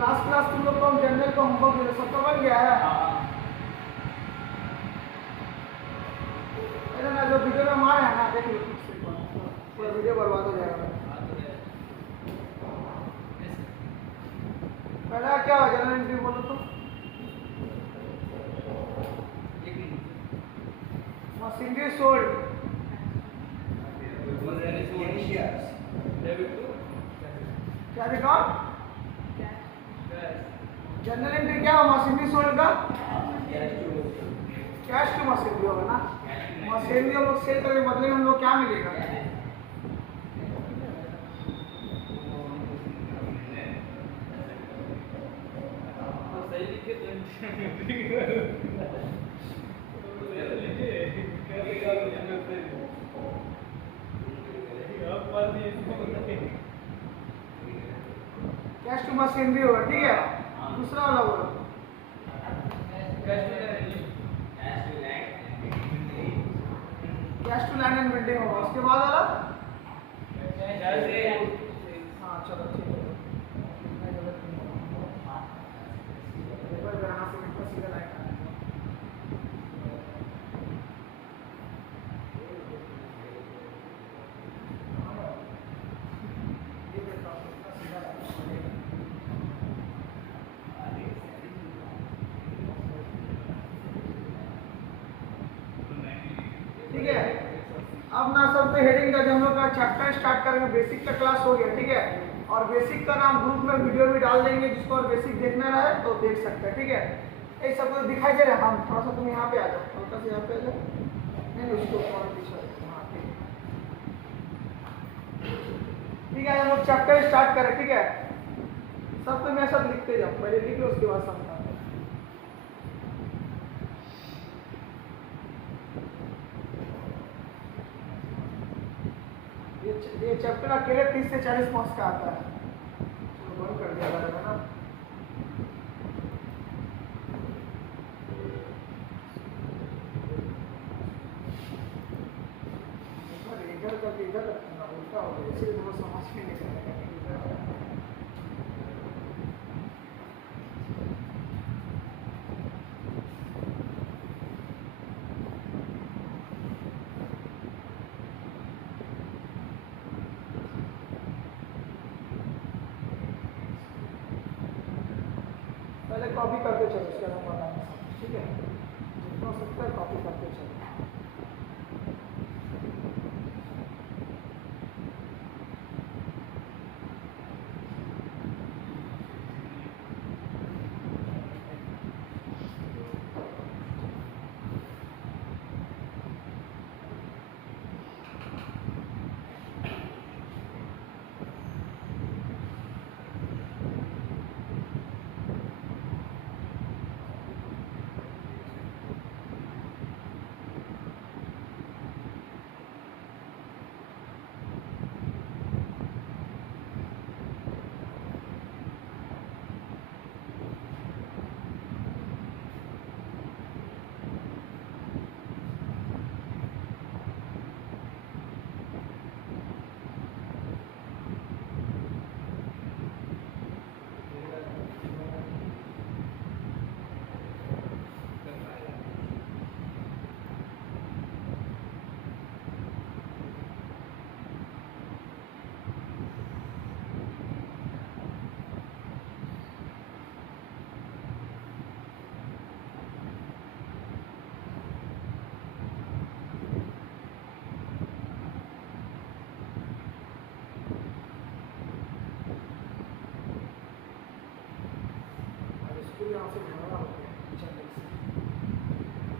Last class तुम लोग को हम जनरल का होमवर्क दे सब तो बन गया है। अरे ना जो वीडियो में मारे हैं ना देख लो पूरा वीडियो बर्बाद हो जाएगा। पहला क्या हुआ जनरल एंट्री बोलो तो मशीनरी सोल्ड क्या देखा जनरल एंट्री क्या हुआ मशीनरी सोल्ड का कैश टू मशीनरी होगा ना। मशीनरी हम लोग सेल करके बदले में हम लोग क्या मिलेगा कैश टू मशीनरी होगा ठीक है। दूसरा वाला बोलो cash to land and building होगा। उसके बाद वाला हाँ चलो ठीक है ठीक है। अब ना सब पे हेडिंग का हम लोग का चैप्टर स्टार्ट करेंगे। बेसिक का क्लास हो गया ठीक है। और बेसिक का नाम ग्रुप में वीडियो भी डाल देंगे जिसको और बेसिक देखना रहे तो देख सकते हैं ठीक है। ये सब कुछ दिखाई दे रहा है। हम थोड़ा सा तुम यहाँ पे आ जाओ हल्का से यहाँ पे आ जाओ नहीं उसको हाँ ठीक है। हम लोग चैप्टर स्टार्ट करें ठीक है। सब पे मैं सब लिखते जाओ पहले लिख लो उसके बाद समझाते हैं। ये चैप्टर अकेले 30 से 40 मार्क्स का आता है। चलो बंद कर दिया जाएगा ना। इधर करके इधर रखना उल्टा हो गया इसलिए थोड़ा समझ में नहीं चलेगा। पहले कॉपी करते चलो उसके बाद बताएंगे ठीक है। जितना हो सकता है कॉपी करते चलो।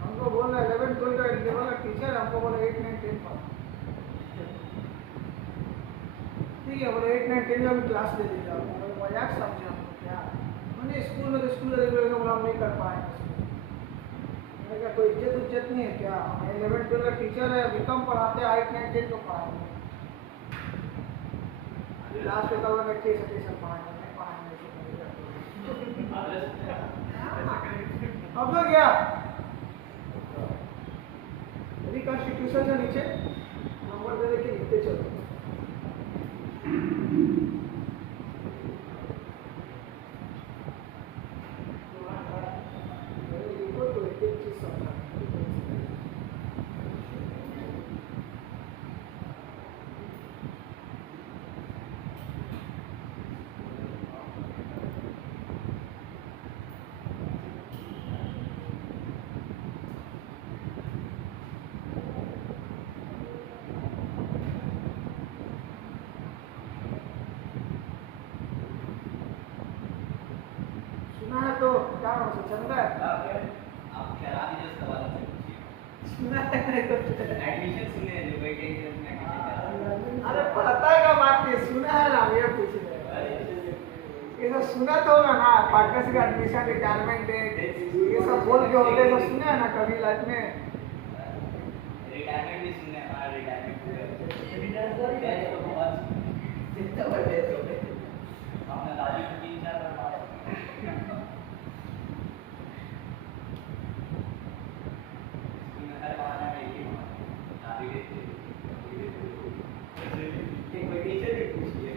हमको बोल रहा 11 12 का लेवल का टीचर हमको बोला 8 9 10 का ठीक है। बोले 8 9 10 का भी क्लास ले लीजिए आप मजाक समझे हमको क्या मैंने स्कूल में तो स्कूल रेगुलर का बोला हम नहीं कर पाएंगे। मैंने कहा कोई इज्जत नहीं है क्या 11 12 का टीचर है अभी कम पढ़ाते हैं 8 9 10 को पढ़ाएंगे लास्ट में कहोगे मैं 6 से पढ़ाएंगे नहीं पढ़ाएंगे। अब लोग क्या रिकॉन्स्टिट्यूशन से नीचे नंबर दे देके लिखते चलो। मुझसे चलता है आप करा दीजिए उसके बाद हमसे पूछिए। सुना है नहीं तो एडमिशन सुने हैं जो बैठे हैं अरे पता है का बात नहीं सुना है ना ये पूछ रहे हैं ये सब सुना तो होगा ना पार्टनरशिप एडमिशन रिटायरमेंट डेट ये सब बोल के होते तो सुने हैं ना कभी लाइफ में रिटायरमेंट भी सुने हैं हमारा रिटायरमेंट बहुत अपना दादी को 3-4 बार हर बहाना में यही दादी के कोई टीचर भी पूछिए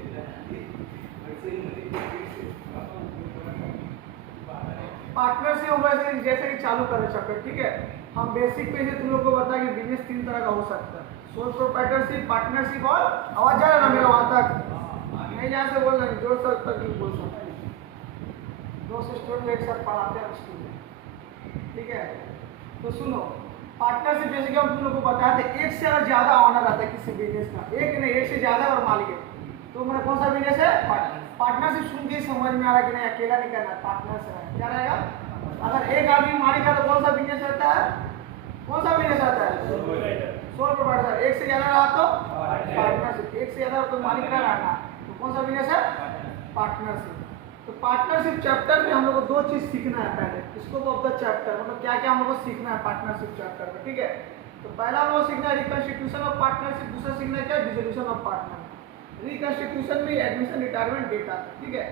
पार्टनरशिप हम वैसे जैसे कि चालू करें चक्कर ठीक है हम बेसिक पे से तुम लोग को बता कि बिजनेस 3 तरह का हो सकता है सोल प्रोप्राइटरशिप पार्टनरशिप और आवाज जा रहा है ना मेरा वहां तक नहीं जहाँ से बोल रहे जोर तक नहीं बोल सकते 2 स्टूडेंट एक साथ पढ़ाते हैं स्कूल में ठीक है तो सुनो पार्टनरशिप जैसे कि हम तुम लोग को बताया था एक से अगर ज्यादा ऑनर आता है किसी बिजनेस का एक नहीं एक से ज्यादा और मालिक है तो मेरा कौन सा बिजनेस है पार्टनरशिप सुन के समझ में आ रहा है कि नहीं अकेला नहीं करना पार्टनर से क्या रहेगा अगर एक आदमी मालिक है तो कौन सा बिजनेस रहता है कौन सा बिजनेस आता है सोल प्रोप्राइटर एक से ज्यादा रहा तो पार्टनरशिप एक से ज्यादा कोई मालिक ना रहना तो कौन सा बिजनेस है पार्टनरशिप तो पार्टनरशिप चैप्टर में हम लोग को 2 चीज सीखना है पहले स्कोप ऑफ द चैप्टर मतलब क्या क्या हम लोग को सीखना है पार्टनरशिप चैप्टर में ठीक है तो पहला हम लोग सीखना है रिकंस्टिट्यूशन ऑफ पार्टनरशिप दूसरा सीखना है क्या डिसोल्यूशन ऑफ पार्टनर रिकंस्टिट्यूशन में एडमिशन रिटायरमेंट डेट आता है ठीक है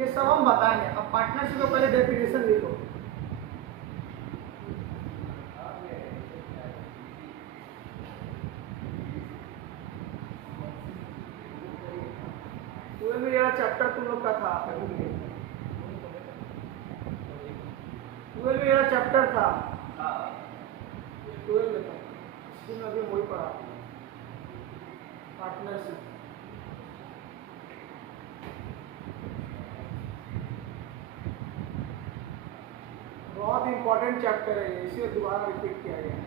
ये सब हम बताएंगे अब पार्टनरशिप का पहले डेफिनेशन लिखो में यह चैप्टर तुम लोग का था में यह चैप्टर था 12 में था इसमें अभी वही पढ़ा पार्टनरशिप बहुत इंपॉर्टेंट चैप्टर है इसे दोबारा रिपीट किया गया है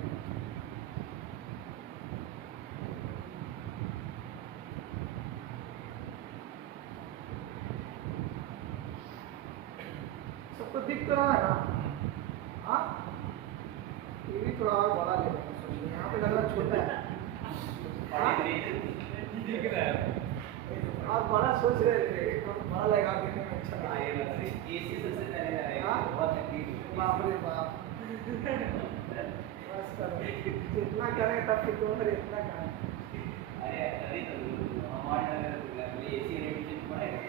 सबको दिख तो रहा है ना हाँ ये भी थोड़ा और बड़ा ले यहाँ पे लग रहा छोटा है दिख रहा है आप बड़ा सोच रहे थे बड़ा लगा देने में अच्छा एसी सबसे पहले रहेगा बहुत तकलीफ बाप रे बाप बस करो जितना करें तब फिर तुम्हारे इतना करें अरे अभी तो हमारे एसी रेडिएशन पड़ेगा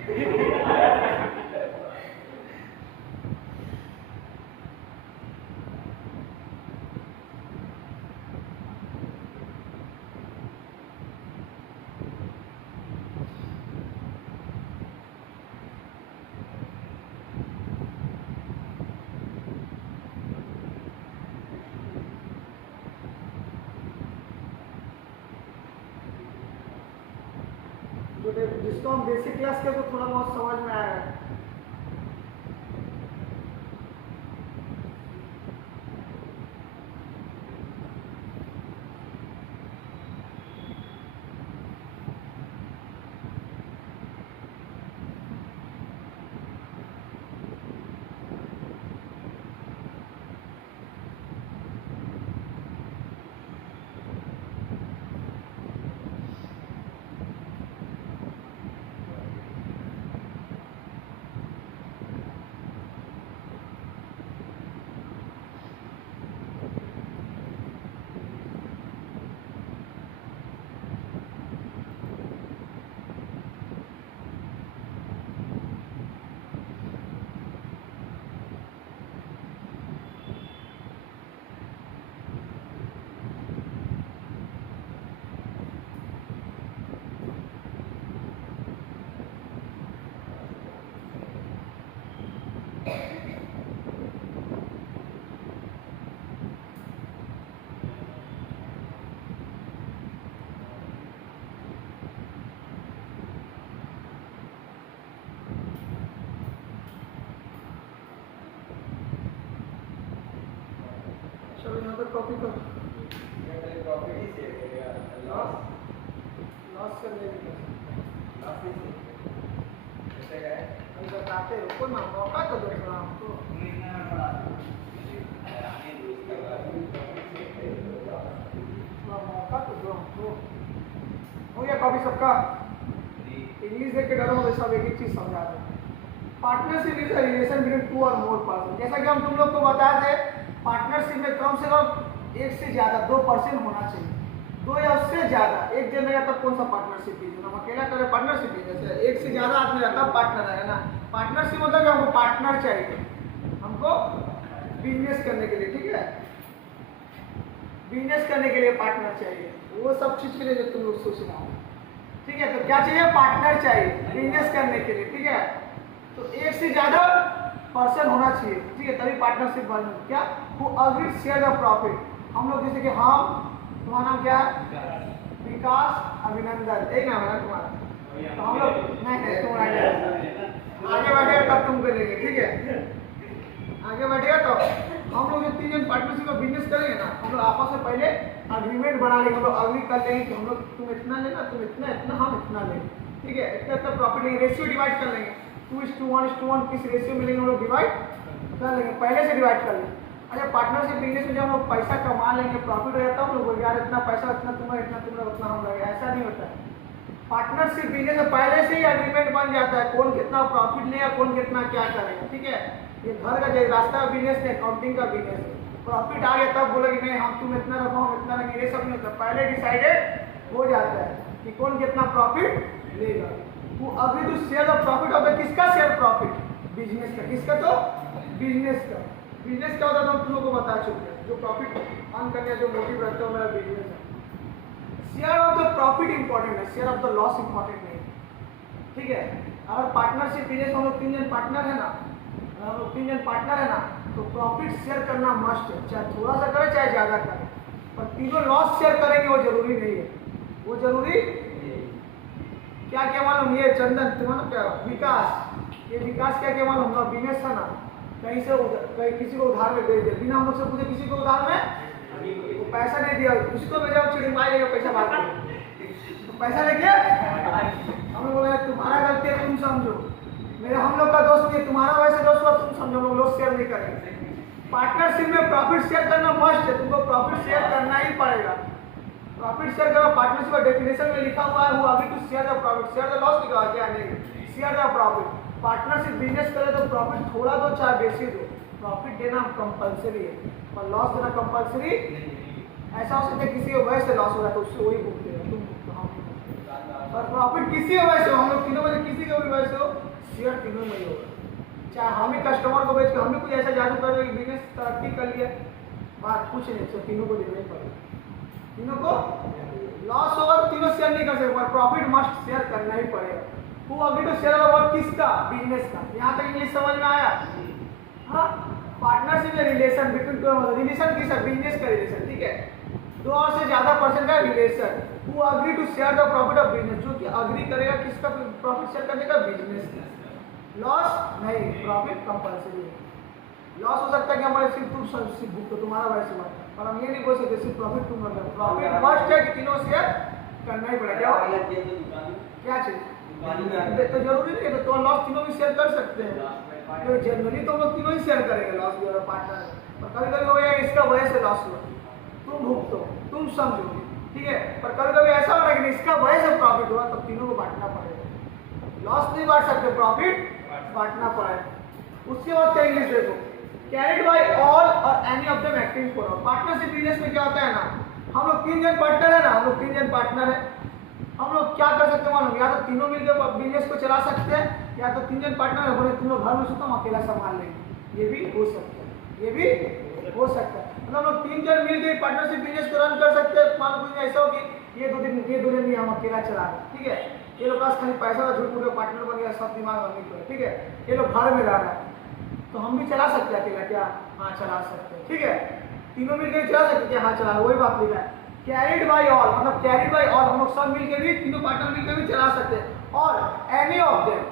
जिसको हम बेसिक क्लास के तो थोड़ा बहुत समझ में आएगा चलो यहाँ पे कॉपी कर लॉस कर लेंगे हम बताते रुको ना मौका तो दो थोड़ा हमको बना दो आगे दोस्त का थोड़ा मौका तो दो हमको। हो गया कॉपी सबका? इंग्लिश देख के डरो मत, सब एक एक चीज समझा रहे हैं। Partnership is a relation between two और मोर पर्सन। जैसा कि हम तुम लोग को बताए थे, पार्टनरशिप में कम से कम एक से ज्यादा 2% होना चाहिए, 2 या उससे ज्यादा। एक जन रहेगा तब कौन सा पार्टनरशिप है? हम अकेला करे पार्टनरशिप है, जैसे एक से ज्यादा आदमी रहता है पार्टनर है ना। पार्टनरशिप मतलब कि हमको पार्टनर चाहिए, हमको बिजनेस करने के लिए, ठीक है, बिजनेस करने के लिए पार्टनर चाहिए। वो सब चीज के लिए जो तुम लोग सोच रहे हो, ठीक है। तो क्या चाहिए? पार्टनर चाहिए बिजनेस करने के लिए, ठीक है। तो एक से ज्यादा पर्सन होना चाहिए, ठीक है, तभी पार्टनरशिप बने। क्या? वो अग्री शेयर द प्रॉफिट। हम लोग जैसे कि हम, तुम्हारा नाम क्या है? विकास अभिनंदन, यही नाम है ना तुम्हारा? तो हम लोग नहीं तुम्हारा आगे बढ़ेगा तब तुमको देंगे, ठीक है, आगे बढ़ेगा तो हम लोग जो 3 जन पार्टनरशिप में बिजनेस करेंगे ना, हम लोग आपस में पहले अग्रीमेंट बना लेंगे, हम लोग अग्री कर लेंगे कि हम लोग तुम इतना लेना, तुम इतना इतना, हम इतना लेंगे, ठीक है, इतना इतना प्रॉफिट लेंगे, रेशियो डिवाइड कर लेंगे, 2:1:1 किस रेशियो में लेंगे हम लोग डिवाइड कर लेंगे, पहले से डिवाइड कर लेंगे। अच्छा, पार्टनरशिप बिजनेस में जब हम लोग पैसा कमा लेंगे, प्रॉफिट हो जाता है, हम लोग बोलेंगे यार इतना पैसा, इतना तुम्हारा, इतना तुम्हारा, उतना हम लगेगा, ऐसा नहीं होता है। पार्टनरशिप बिजनेस में पहले से ही एग्रीमेंट बन जाता है, कौन कितना प्रॉफिट लेगा, कौन कितना क्या करेगा, ठीक है। ये घर का जो रास्ता बिजनेस है, अकाउंटिंग का बिजनेस है, प्रॉफिट आ गया तब बोलोगे नहीं हम तुम इतना रखो, हम इतना रखेंगे, ये सब नहीं होता, पहले डिसाइडेड हो जाता है कि कौन कितना प्रॉफिट लेगा। वो अभी तो शेयर ऑफ प्रॉफिट होता है, किसका शेयर प्रॉफिट? बिजनेस का। किसका? तो बिजनेस का। बिजनेस क्या होता है तो हम तुम लोग को बता चुके हैं, जो प्रॉफिट अर्न करने जो मोटिव रहता है मेरा बिजनेस है। Share of the profit important है, share of the loss important नहीं, ठीक है। अगर पार्टनरशिप बिजनेस हम लोग 3 जन पार्टनर है ना, हम लोग 3 जन पार्टनर है ना, तो प्रॉफिट शेयर करना मस्ट है, चाहे थोड़ा सा करे चाहे ज्यादा करे, पर तीनों लॉस शेयर करेंगे वो जरूरी नहीं है, वो जरूरी क्या क्या मालूम? ये चंदन तुम्हारा क्या विकास, ये विकास क्या क्या मालूम? हम लोग बिजनेस था ना, कहीं से कहीं किसी को उधार में भेज दिया, बिना हम लोग से पूछे किसी को उधार में वो पैसा नहीं दिया, उसको भेजा चिड़िमाई लेके पैसा बात तो पैसा लेके हम लोग बोले तुम्हारा गलती है, तुम समझो, मेरे हम लोग का दोस्त नहीं, तुम्हारा वैसे दोस्त हुआ, तुम समझो, हम लोग शेयर नहीं करेंगे। पार्टनरशिप में प्रॉफिट शेयर करना मस्ट है, तुमको प्रॉफिट शेयर करना ही पड़ेगा। प्रॉफिट शेयर करो, पार्टनरशिप का डेफिनेशन में लिखा हुआ है, वो अभी to share the profit, share the loss लिखा हुआ क्या? नहीं, share the profit. Partnership business करे तो प्रॉफिट थोड़ा दो चाहे बेसी दो, प्रॉफिट देना कंपलसरी है, पर लॉस देना कंपलसरी। ऐसा हो सकता है किसी की वजह से लॉस हो रहा है तो उससे वही भुगतेगा, तुम भुगतो, हम नहीं भुगतेंगे। पर प्रॉफिट किसी की वजह से हो, हम लोग तीनों में से किसी की भी वजह से हो, शेयर तीनों में ही होगा। चाहे हम ही कस्टमर को बेच के हम भी कुछ ऐसा जादू कर रहे बिजनेस तरक्की कर लिया, बात कुछ नहीं, तो तीनों को देना ही पड़ेगा, तीनों को लॉस होगा तो तीनों शेयर नहीं कर सकते, पर प्रॉफिट मस्ट शेयर करना ही पड़ेगा। वो अभी तो शेयर होगा किसका? बिजनेस का। यहाँ तक इंग्लिश समझ में आया? हाँ, पार्टनरशिप या रिलेशन बिटवीन टू, रिलेशन किसका? बिजनेस का रिलेशन, ठीक है, 2 और से ज्यादा पर्सन का रिलेशन। वो agree to share the profit of business, जो कि अग्री करेगा किसका प्रॉफिट शेयर करने का? बिजनेस का। लॉस नहीं, प्रॉफिट कंपल्सरी है। लॉस हो सकता है कि हमारे सिर्फ तुम सिर्फ भुगतो, तुम्हारा वैसे बात, पर हम ये नहीं बोल सकते सिर्फ प्रॉफिट तुम कर, प्रॉफिट मस्ट है कि तीनों शेयर करना ही पड़ेगा। क्या चीज? तो जरूरी नहीं है, तो लॉस तीनों भी शेयर कर सकते हैं, तो जनरली तो हम लोग तीनों ही शेयर करेंगे लॉस भी, और पार्टनर, पर कभी कभी हो गया इसका वजह से लॉस हुआ, तुम भुगतो, तुम समझो, ठीक है, पर कभी कभी ऐसा हो रहा है कि इसका वजह से प्रॉफिट हुआ, तब तीनों को बांटना पड़ेगा। लॉस नहीं बांट सकते, प्रॉफिट बांटना पड़ेगा। उसके बाद क्या इंग्लिश देखो, कैरिड बाय ऑल और any of them acting for all. Partnership business में क्या होता है ना, हम लोग 3 जन पार्टनर है ना, हम लोग 3 जन पार्टनर है, हम लोग क्या कर सकते हैं मालूम? या तो तीनों मिलकर बिजनेस को चला सकते हैं, या तो 3 जन पार्टनर है, बोले तीनों घर में सुतो हम अकेला संभाल लेंगे, ये भी हो सकता है, ये भी हो सकता है। मतलब हम लोग 3 जन मिलकर पार्टनरशिप बिजनेस को रन कर सकते हैं। मान लो कुछ ऐसा हो कि ये 2 दिन भी हम अकेला चला रहे, ठीक है, ये लोग पास खाली पैसा था, झूठ मूठ के पार्टनर बन गया, सब दिमाग हम ही, ठीक है, ये लोग घर में रह रहा है, तो हम भी चला सकते हैं अकेला क्या? हाँ, चला सकते हैं, ठीक है, तीनों मिलकर चला सकते हैं क्या? हाँ, चला, वही बात लिखा है, कैरिड बाय ऑल, मतलब कैरिड बाय ऑल, हम लोग सब मिलकर भी, तीनों पार्टनर मिलकर भी चला सकते हैं। और any of them,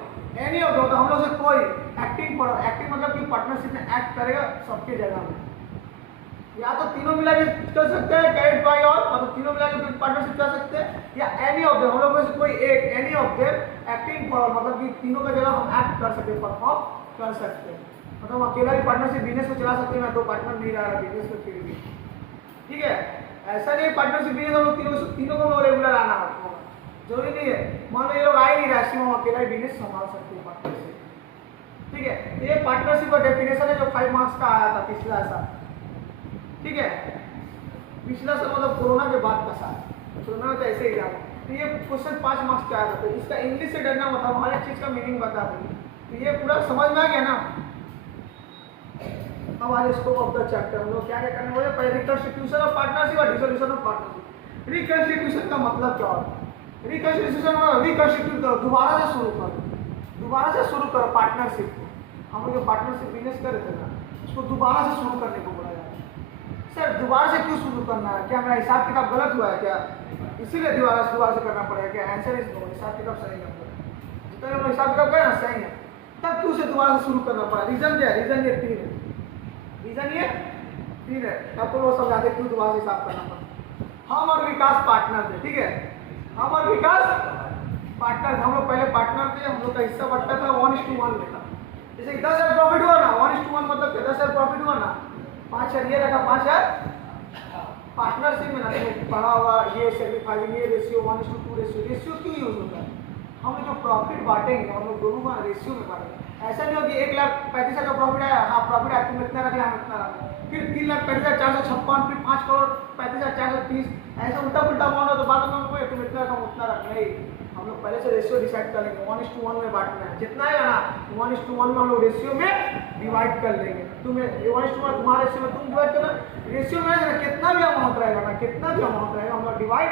any of them, हम लोग से कोई एक्टिंग फॉर, एक्टिंग मतलब कि पार्टनरशिप में एक्ट करेगा सबके जगह में, या तो तीनों मिला के कर सकते हैं कैरिड बाय ऑल, मतलब तीनों मिला के पार्टनरशिप कर सकते हैं, या एनी ऑफ देम, हम लोग में से कोई एक, any of them acting for all, मतलब कि तीनों का जगह हम एक्ट कर सकते हैं, परफॉर्म कर सकते हैं। मतलब अकेला भी पार्टनरशिप बिजनेस में चला सकते हैं, मैं तो पार्टनर नहीं रहा बिजनेस में फिर भी, ठीक है। ऐसा नहीं पार्टनरशिप बिजनेस हम लोग तीनों को रेगुलर आना होगा, जरूरी नहीं है। मान लो ये लोग आए नहीं राशि में, हम अकेला ही बिजनेस संभाल सकते हैं पार्टनरशिप, ठीक है। ये पार्टनरशिप का डेफिनेशन है जो 5 मार्क्स का आया था पिछला साल, ठीक है। पिछला साल मतलब कोरोना के बाद का साल, कोरोना में तो ऐसे ही जाएगा। तो ये क्वेश्चन 5 मार्क्स का आया था, तो इसका इंग्लिश से डरना मतलब हर एक चीज का मीनिंग बता देंगे। तो ये पूरा समझ में आ गया ना। अब आज स्कोप ऑफ द चैप्टर हम लोग क्या क्या करने वाले, पहले रिकंस्टिट्यूशन ऑफ पार्टनरशिप और डिसोल्यूशन ऑफ पार्टनरशिप। रिकंस्टिट्यूशन का मतलब क्या होता है? रिकंस्टिट्यूशन मतलब रिकंस्टिट्यूट करो, दोबारा से शुरू करो, दोबारा से शुरू करो पार्टनरशिप को। हम लोग जो पार्टनरशिप बिजनेस कर रहे थे ना, उसको दोबारा से शुरू करने को बोला जाता है। सर दोबारा से क्यों शुरू करना है? क्या मेरा हिसाब किताब गलत हुआ है क्या? इसीलिए दोबारा से करना पड़ेगा क्या? आंसर इज नो, हिसाब किताब सही है, जितना हम हिसाब किताब करें ना सही है, तब क्यों से दोबारा से शुरू करना पड़ा? रीजन क्या है? रीजन ये 3 है, रीजन ये 3 है। तब तो वो समझाते क्यों दोबारा से हिसाब करना पड़ा। हम और विकास पार्टनर थे, ठीक है। हम और विकास पार्टनर, हम लोग पहले पार्टनर थे। हम लोग का हिस्सा बंटता था 1:1 में था। जैसे 10,000 प्रॉफिट हुआ ना, 1:1 मतलब 10,000 प्रॉफिट हुआ ना, 5,000 ये रखा, 5,000 पार्टनरशिप में ना तुम्हें पढ़ा होगा ये सेक्रीफाइसिंग, ये रेशियो 1:2 रेशियो। रेशियो क्यों यूज होता है? हम लोग जो प्रॉफिट बांटेंगे हम लोग दोनों का रेशियो में बांटेंगे। ऐसा नहीं हो कि 1,35,000 का प्रॉफिट आया, हाँ प्रॉफिट आया, तुम इतना रख लिया, हम इतना रख लिया, फिर 3,35,456, फिर 5 करोड़ 35,430, ऐसा उल्टा पुल्टा अमाउंट हो तो बाद में तुम इतना रकम उतना रख। नहीं, हम लोग पहले से रेशियो डिसाइड कर लेंगे, 1:1 में बांटना है। जितना है ना 1:1 में हम लोग रेशियो में डिवाइड कर लेंगे। तुम्हें 1:1 तुम्हारे रेशियो में तुम डिवाइड करना, रेशियो में ना कितना भी अमाउंट रहेगा ना, कितना भी अमाउंट रहेगा हम लोग डिवाइड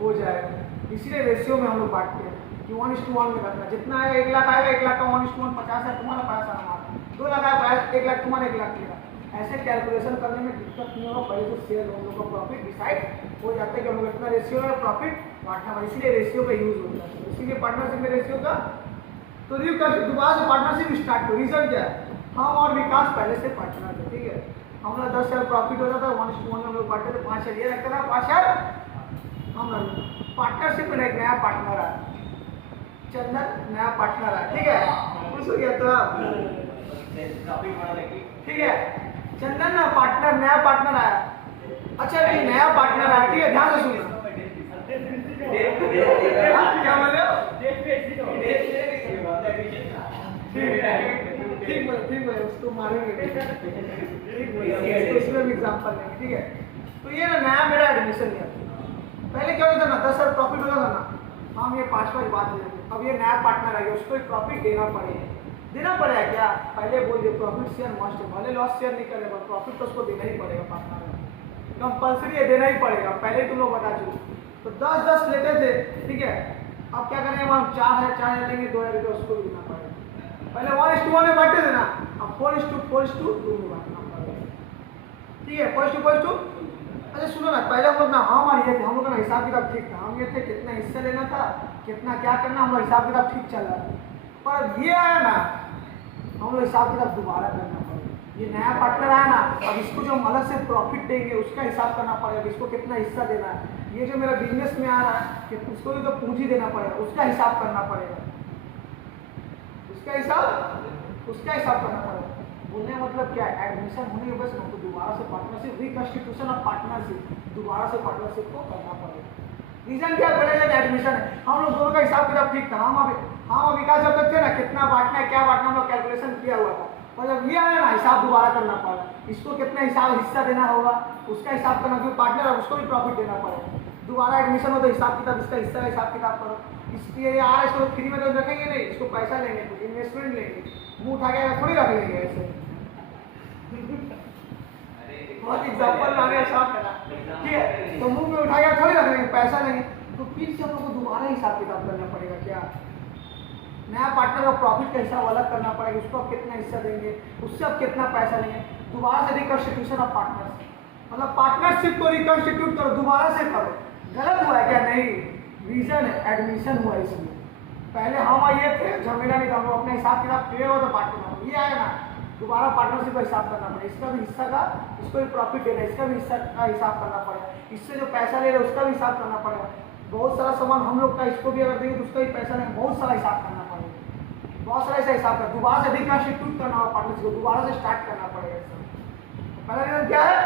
हो जाएगा। इसीलिए रेशियो में हम लोग बांटते हैं कि 1:1 में रखना। जितना आएगा 1 लाख आएगा, 1 लाख का 1:1 50 है तुम्हारा, 50 हमारा, 2 लाख आएगा 1 लाख तुम्हारा, 1 लाख मेरा। ऐसे कैलकुलेशन करने में दिक्कत नहीं होगा, पहले से शेयर हम लोग का प्रॉफिट डिसाइड हो जाता है कि हम लोग इतना रेशियो में प्रॉफिट बांटना है, इसीलिए रेशियो का यूज होता है। इसीलिए पार्टनरशिप में रेशियो का तो दोबारा से पार्टनरशिप स्टार्ट करो। रीजन क्या है? हम और विकास पहले से पार्टनर थे, ठीक है। हम लोग 10,000 प्रॉफिट होता था, 1:1 में हम लोग बांटते थे, 5,000 ये रखते था, 5,000 हम लोग पार्टनरशिप में एक नया पार्टनर आया, चंदन नया पार्टनर आया, ठीक है। खुश हो गया तो ठीक है। चंदन ना पार्टनर, नया पार्टनर आया। अच्छा नहीं नया पार्टनर आया, ठीक है, ध्यान से सुनो। क्या बोले हो? ठीक है, उसको मारेंगे, ठीक है, उसमें भी एग्जाम्पल लेंगे, ठीक है। तो ये ना नया मेरा एडमिशन लिया, पहले क्या होता था ना 10,000 प्रॉफिट होता था ना, हम ये 5-5 बात लेते। अब ये नया पार्टनर आ गया, उसको एक प्रॉफिट देना पड़ेगा क्या? पहले बोल दिए प्रॉफिट शेयर मस्ट है, भले लॉस शेयर नहीं करेगा, प्रॉफिट तो उसको देना ही पड़ेगा, पार्टनर कंपल्सरी है, देना ही पड़ेगा। पहले तुम लोग बता चुके। तो 10-10 लेते थे, ठीक है। अब क्या करेंगे हम 4,000 लेंगे, 2,000 रुपये उसको भी देना पड़ेगा। पहले 1:1 में बांटते थे ना, अब 4:4:2 में बांटना पड़ेगा, ठीक है। 4:2 अच्छा सुनो ना, पहले हम लोग ना हम और ये थे, हम लोग का हिसाब किताब ठीक था। हम ये थे कितना हिस्सा लेना था, कितना क्या करना, हमारा हिसाब किताब ठीक चल रहा था। पर ये आया ना, हम लोग हिसाब किताब दोबारा करना पड़ेगा। ये नया पार्टनर आया ना, अब इसको जो हम अलग से प्रॉफिट देंगे उसका हिसाब करना पड़ेगा, इसको कितना हिस्सा देना है। ये जो मेरा बिजनेस में आ रहा है कि उसको भी तो पूंजी देना पड़ेगा, उसका हिसाब करना पड़ेगा, उसका हिसाब करना पड़ेगा। बोलने का मतलब क्या है? एडमिशन होने के बाद हमको दोबारा से पार्टनरशिप, रिकंस्टिट्यूशन ऑफ पार्टनरशिप, दोबारा से पार्टनरशिप को करना पड़ेगा। रीजन क्या पड़ेगा? एडमिशन है। हम लोग दोनों का हिसाब किताब ठीक था। हम विकास जब तक थे ना, कितना बांटना है क्या बांटना, हम लोग कैलकुलेशन किया हुआ था। और जब ये आया ना, हिसाब दोबारा करना पड़ा, इसको कितना हिस्सा देना होगा, उसका हिसाब करना, जो पार्टनर है उसको भी प्रॉफिट देना पड़ेगा। दोबारा एडमिशन हो तो हिसाब किताब, इसका हिस्सा का हिसाब किताब करो। इसलिए यार इसको फ्री में तो रखेंगे नहीं, इसको पैसा लेंगे, इन्वेस्टमेंट लेंगे, मुंह उठा के थोड़ी रख लेंगे ऐसे। बहुत एग्जाम्पल लाने साफ है ना, ठीक है। तो मुंह में उठा के थोड़ी रख लेंगे, पैसा लेंगे। तो फिर से हम लोग को दोबारा हिसाब किताब करना पड़ेगा। क्या नया पार्टनर का प्रॉफिट का हिसाब अलग करना पड़ेगा, उसको आप कितना हिस्सा देंगे, उससे आप कितना पैसा लेंगे। दोबारा से रिकंस्टिट्यूशन ऑफ पार्टनरशिप, मतलब पार्टनरशिप को रिकंस्टिट्यूट करो, दोबारा से करो। गलत हुआ है क्या? नहीं, रीजन है एडमिशन हुआ इसलिए। पहले हम ये थे, झमेला नहीं था, हम अपने हिसाब किताब क्लियर हो तो पार्टनर ये आएगा ना, दोबारा पार्टनरशिप का हिसाब करना पड़ेगा। इसका भी हिस्सा का, इसको भी प्रॉफिट देना, इसका भी हिस्सा का हिसाब करना पड़ेगा। इससे जो पैसा ले रहे उसका भी हिसाब करना पड़ेगा। बहुत सारा सामान हम लोग का, इसको भी अगर देंगे तो उसका भी पैसा लेंगे, बहुत सारा हिसाब करना पड़ेगा, बहुत सारा ऐसा हिसाब कर, दोबारा से रिकॉन्स्टिट्यूट करना होगा पार्टनरशिप को, दोबारा से स्टार्ट करना पड़ेगा इसमें। पहला रीजन क्या है?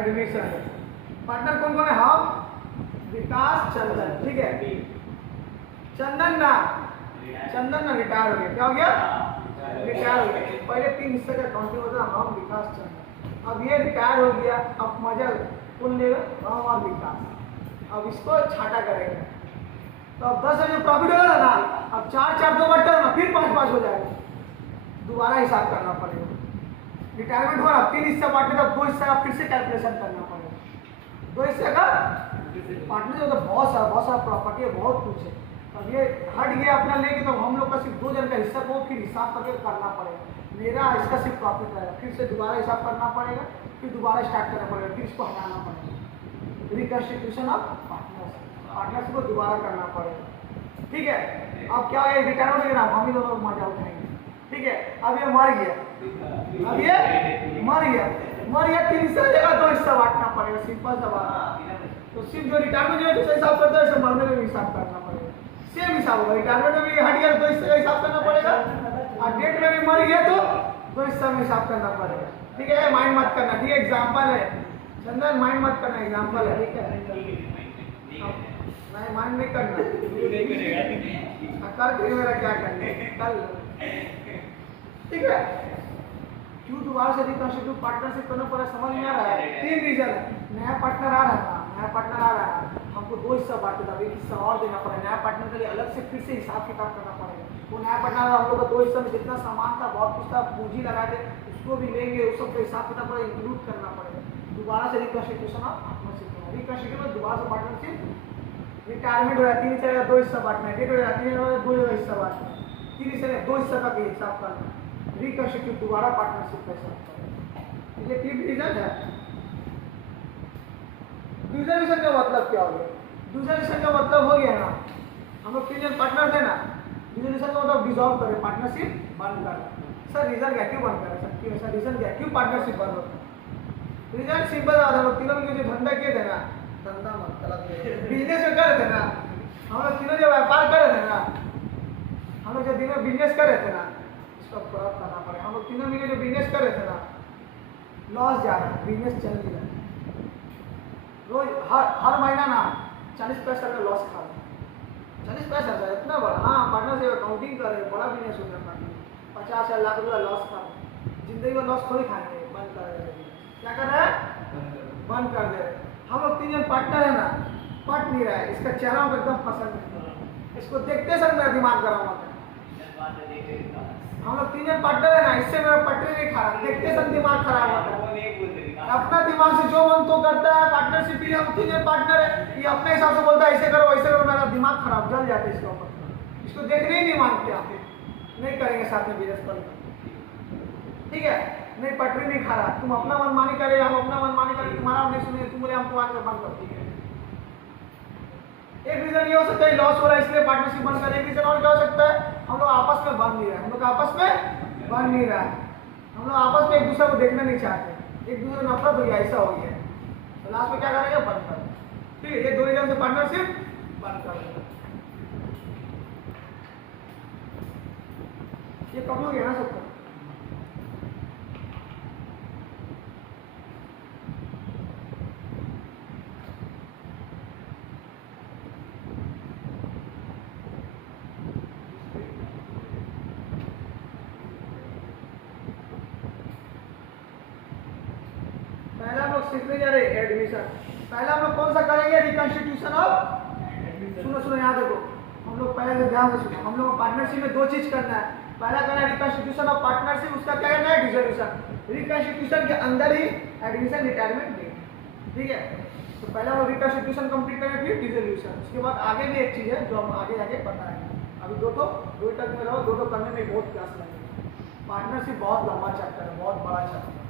एडमिशन। पार्टनर कौन कौन है? हम, विकास, चंदन, ठीक है। चंदन ना रिटायर हो गया। क्या हो गया? रिटायर हो गया। पहले 3 हिस्से का काउंटिंग होता था, हम, विकास, चंदन। अब ये रिटायर हो गया, अब मजा कौन लेगा? हम और विकास। अब इसको छाटा करेंगे, तो अब 10 जो प्रॉफिट होगा ना, अब 4 2 बट्टा ना, फिर 5 हो जाएगा, दोबारा हिसाब करना पड़ेगा। रिटायरमेंट हो रहा, 3 हिस्सा बांटने का, 2 हिस्सा का फिर से कैलकुलेशन करना पड़ेगा। 2 हिस्से का पार्टनर तो बहुत सारा प्रॉपर्टी है, बहुत कुछ है। अब ये हट गया अपना लेके, तो हम लोग का सिर्फ 2 जन का हिस्सा को फिर हिसाब करके करना पड़ेगा। मेरा इसका सिर्फ प्रॉफिट रहेगा, फिर से दोबारा हिसाब करना पड़ेगा, फिर दोबारा स्टार्ट करना पड़ेगा, फिर इसको हटाना पड़ेगा। रिकॉन्स्टिट्यूशन ऑफ पार्टनरशिप को दोबारा करना पड़ेगा, ठीक है। अब क्या है? रिटायर हो गया, हम ही दोनों मजा उठाएंगे, ठीक है। अब ये मर गया, 3 हिस्सा जगह 2 हिस्सा बांटना पड़ेगा, सिंपल सा बात। तो सिर्फ जो रिटायरमेंट जो है दूसरा हिसाब करता है, मरने में भी हिसाब करना पड़ेगा, सेम हिसाब होगा। रिटायरमेंट में भी हट गया, 2 हिस्से का हिसाब करना पड़ेगा, और डेट में भी मर गया तो 2 हिस्सा में हिसाब करना पड़ेगा, ठीक है। माइंड मत करना, ठीक है। एग्जाम्पल है चंदन, माइंड मत करना, एग्जाम्पल है, ठीक है। नहीं माइंड नहीं करना, कर मेरा क्या करना कल, ठीक है। क्यों दोबारा से रिकॉन्स्टिट्यूट पार्टनरशिप करना पड़ा, समझ में आ रहा है? 3 रीजन है। नया पार्टनर आ रहा है, हमको 2 हिस्सा बांटना था, 1 हिस्सा और देना पड़ेगा। नया पार्टनर के लिए अलग से फिर से हिसाब किताब करना पड़ेगा। वो नया पार्टनर हम लोग का 2 हिस्सा में जितना सामान था, बहुत कुछ था, पूंजी लगा के उसको भी लेंगे, उस सब हिसाब किताब पर इंक्लूड करना पड़ेगा। दोबारा से रिकॉन्स्टिट्यूशन ऑफ पार्टनरशिप होगा। रिकॉन्स्टिट्यूशन दोबारा से पार्टनरशिप, रिटायरमेंट हो रहा है 3 हिस्सा 2 हिस्सा बांटना है, डेट हो रहा है 2 हिस्सा बांटना है, 3 हिस्से 2 हिस्सा का भी हिसाब करना है। रिकॉन्स्टिट्यूट दोबारा पार्टनरशिप का हिसाब करना, ये 3 रीजन है। दूसरा रीजन का मतलब क्या हो गया? दूसरा रीजन का मतलब हो गया ना, हम लोग 3 जन पार्टनर थे ना, दूसरे रीजन का मतलब डिसॉल्व करें, पार्टनरशिप बंद कर। सर रीजन क्या, क्यों बंद करें? सर क्यों? सर रीजन क्या, क्यों पार्टनरशिप बंद होता है? रीजन सिंपल था, हम लोग तीनों मिलकर जो धंधा किए थे ना, धंधा मत गलत बिजनेस में कर रहे थे ना, हम लोग तीनों जो व्यापार कर रहे थे ना, हम लोग जो तीनों बिजनेस कर रहे थे ना, इसको क्रॉप करना पड़ेगा। हम लोग तीनों मिलकर जो बिजनेस कर रहे थे ना, लॉस जा रहा है, बिजनेस चल नहीं रहा, रोज हर महीना ना 40 पैसा का लॉस खा रहे, 40 पैसा का इतना बड़ा। हाँ पार्टनर से अकाउंटिंग कर रहे, बड़ा बिजनेस हो रहा है, 50 लाख रुपया लॉस खा रहे, जिंदगी में लॉस थोड़ी खाएंगे, बंद कर रहे हैं। क्या कर रहे हैं? बंद कर दे रहे। हम लोग 3 जन पार्टनर है ना, पट नहीं रहा है, इसका चेहरा हमको एकदम पसंद नहीं, इसको देखते सर मेरा दिमाग गरम होता है। हम लोग 3 जन पार्टनर है ना, इससे मेरा पटरी नहीं खा रहा, देखते सर दिमाग खराब होता है। अपना दिमाग से जो मन तो करता है, पार्टनरशिप के लिए हम 3 जन पार्टनर है, ये अपने हिसाब से बोलता है ऐसे करो वैसे करो, मेरा दिमाग खराब जल जाता है इसके ऊपर, इसको देखने ही नहीं मानते आप, नहीं करेंगे साथ में बिजनेस पर, ठीक है। नहीं पटरी नहीं खा रहा, तुम अपना मनमानी करे, हम अपना मनमानी करें, तुम्हारा हम नहीं सुनेंगे, तुम बोले हमको आकर बंद कर दिए। एक रीजन ये हो सकता है लॉस हो रहा है इसलिए पार्टनरशिप बंद करें। एक रीजन और क्या हो सकता है, हम लोग आपस में बन नहीं रहा है, हम लोग आपस में बन नहीं रहा है, हम लोग आपस में एक दूसरे को देखना नहीं चाहते, एक दूसरे को नफरत हो गया, ऐसा हो गया, तो लास्ट में क्या करेंगे? बंद कर। ठीक है, ये 2 रीजन से पार्टनरशिप बंद कर देंगे। ये कम हो गया ना सबको? पहला हम लोग सीखने जा रहे हैं एडमिशन। पहला हम लोग कौन सा करेंगे? रिकॉन्स्टिट्यूशन ऑफ, सुनो यहाँ देखो, हम लोग पहले से ध्यान से सुनो, हम लोग पार्टनरशिप में 2 चीज करना है। पहला करना है रिकॉन्स्टिट्यूशन ऑफ पार्टनरशिप, उसका क्या करना है? डिसोल्यूशन। रिकॉन्स्टिट्यूशन के अंदर ही एडमिशन रिटायरमेंट देंगे, ठीक है। तो पहला हम रिकॉन्स्टिट्यूशन कंप्लीट करेंगे, फिर डिसोल्यूशन। उसके बाद आगे भी एक चीज है जो हम आगे आगे बताएंगे। अभी 2 तक में रहो, 2 करने में बहुत क्लास लगेगा। पार्टनरशिप बहुत लंबा चैप्टर है, बहुत बड़ा चैप्टर है।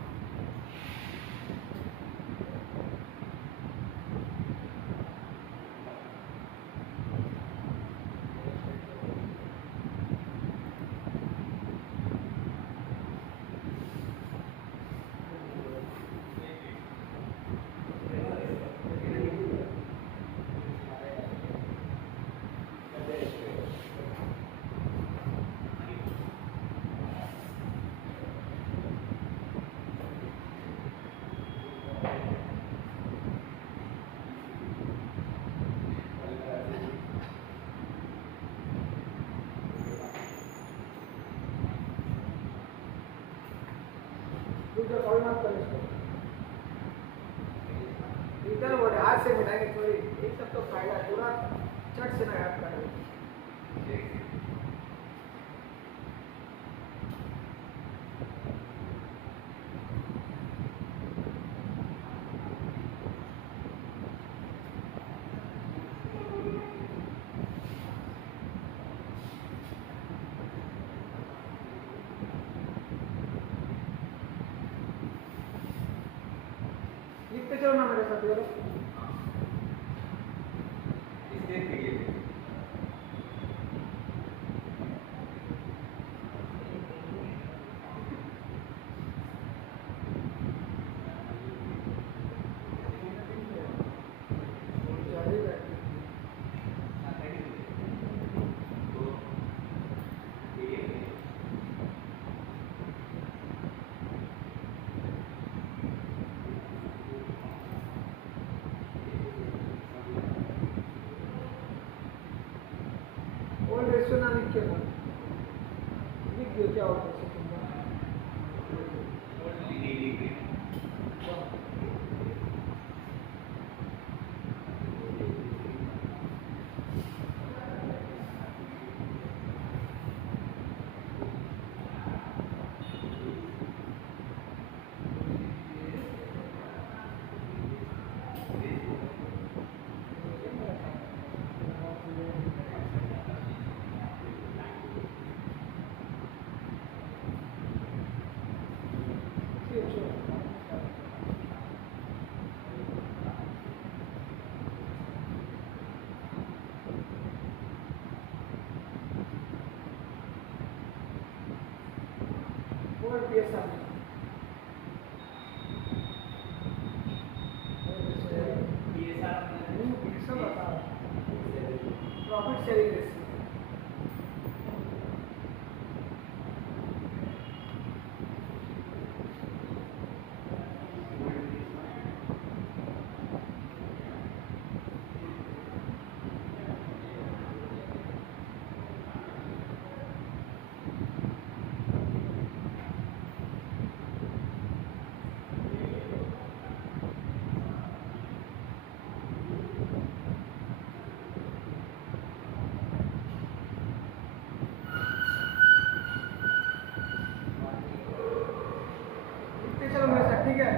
तो कॉल मत कर इसको। इधर बोले आज से मिटाएंगे थोड़ी, एक सब तो फायदा है, पूरा चट से ना याद करेंगे। लिखते चलो ना मेरे साथ चलो। ओल्ड रेशियो ना लिख के ना लिख दो क्या होता है और PSR प्रॉफिट शेयरिंग रेशियो। चलो मेरे साथ ठीक है।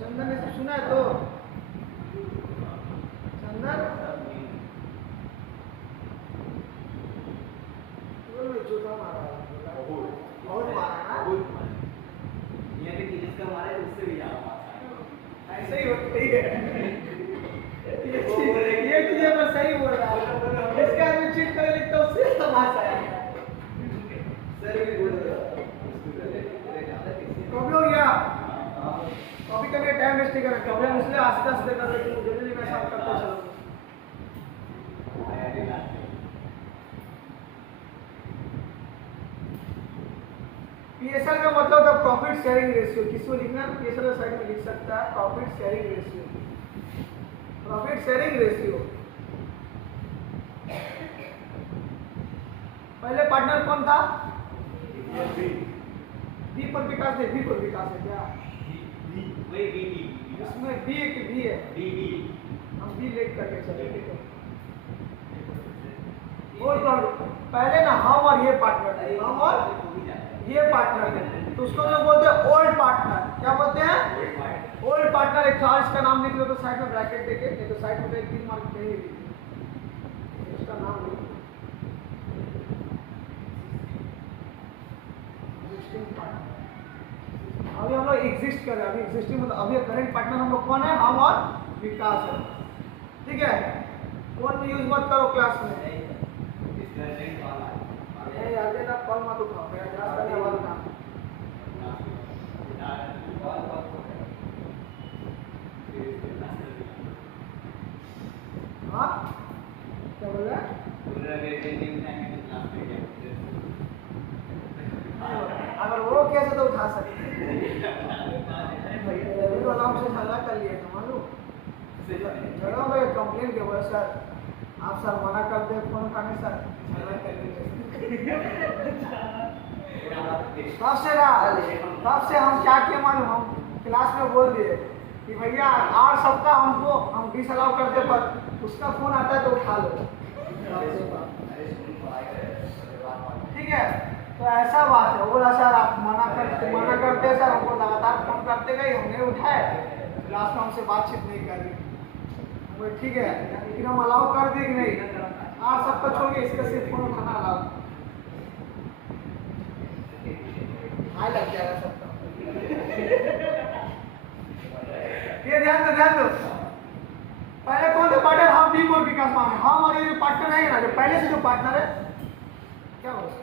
चंदन ने तो सुना है तो चंदन बोल झूठा मारा बहुत मारा ना ऐसे ही होता ही है। ये तुझे बस सही बोल रहा है, इसका आदमी चीट कर लिखता उससे तमाशा है। कॉपी हो गया, कॉपी करने टाइम वेस्ट नहीं करना, कॉपी हम इसलिए आस्ते आस्ते कर रहे थे, जल्दी मैं साफ करता चलो। PSR का मतलब था प्रॉफिट शेयरिंग रेशियो। किसको लिखना है PSR का साइड में लिख सकता है profit sharing ratio. Profit sharing ratio पहले पार्टनर कौन था? बी पर विकास है, बी पर विकास है क्या? इसमें बी है कि बी है? हम बी लेट करके चले ठीक है। और पहले ना हम और ये पार्टनर थे, हम और ये पार्टनर थे, तो उसको जो बोलते हैं ओल्ड पार्टनर। क्या बोलते हैं? Old partner. एक चार्ज का नाम लिख लो तो साइड में ब्रैकेट देके, नहीं तो साइड में एक 3 मार्क पे ही उसका नाम लिख। अभी हम लोग एग्जिस्ट कर रहे हैं, अभी एग्जिस्टिंग मतलब अभी करंट पार्टनर हम लोग कौन है? हम और विकास है ठीक है। फोन यूज मत करो क्लास में, नहीं आगे ना कॉल मत उठाओ, मेरा क्लास करने वाला काम। केस है तो उठा सकते हैं। भैया तो आराम से झगड़ा कर लिया था मालूम, जगह में कंप्लेन के बोले सर आप सर मना करते हैं फोन उठाने सर झगड़ा कर लिए। तब से हम क्या किए मालूम, हम क्लास में बोल दिए कि भैया 8 सप्ताह हमको हम डिसअलाउ करते पर उसका फोन आता है तो उठा लो। ठीक है, तो ऐसा बात है। बोला सर आप मना करते हैं सर, हमको लगातार फोन करते गए, हमने उठाए, लास्ट में हमसे बातचीत नहीं कर रही। ठीक है, लेकिन हम अलाउ कर दिए कि नहीं 8 सप्ताह छोड़ के इसका सिर्फ फोन उठाना अलाउ। हाय लग जाएगा सबका। ये ध्यान दो पहले कौन थे पार्टनर, हम भी और विकास मान, हम और ये जो पार्टनर है ना, जो पहले से जो पार्टनर है क्या हो उसका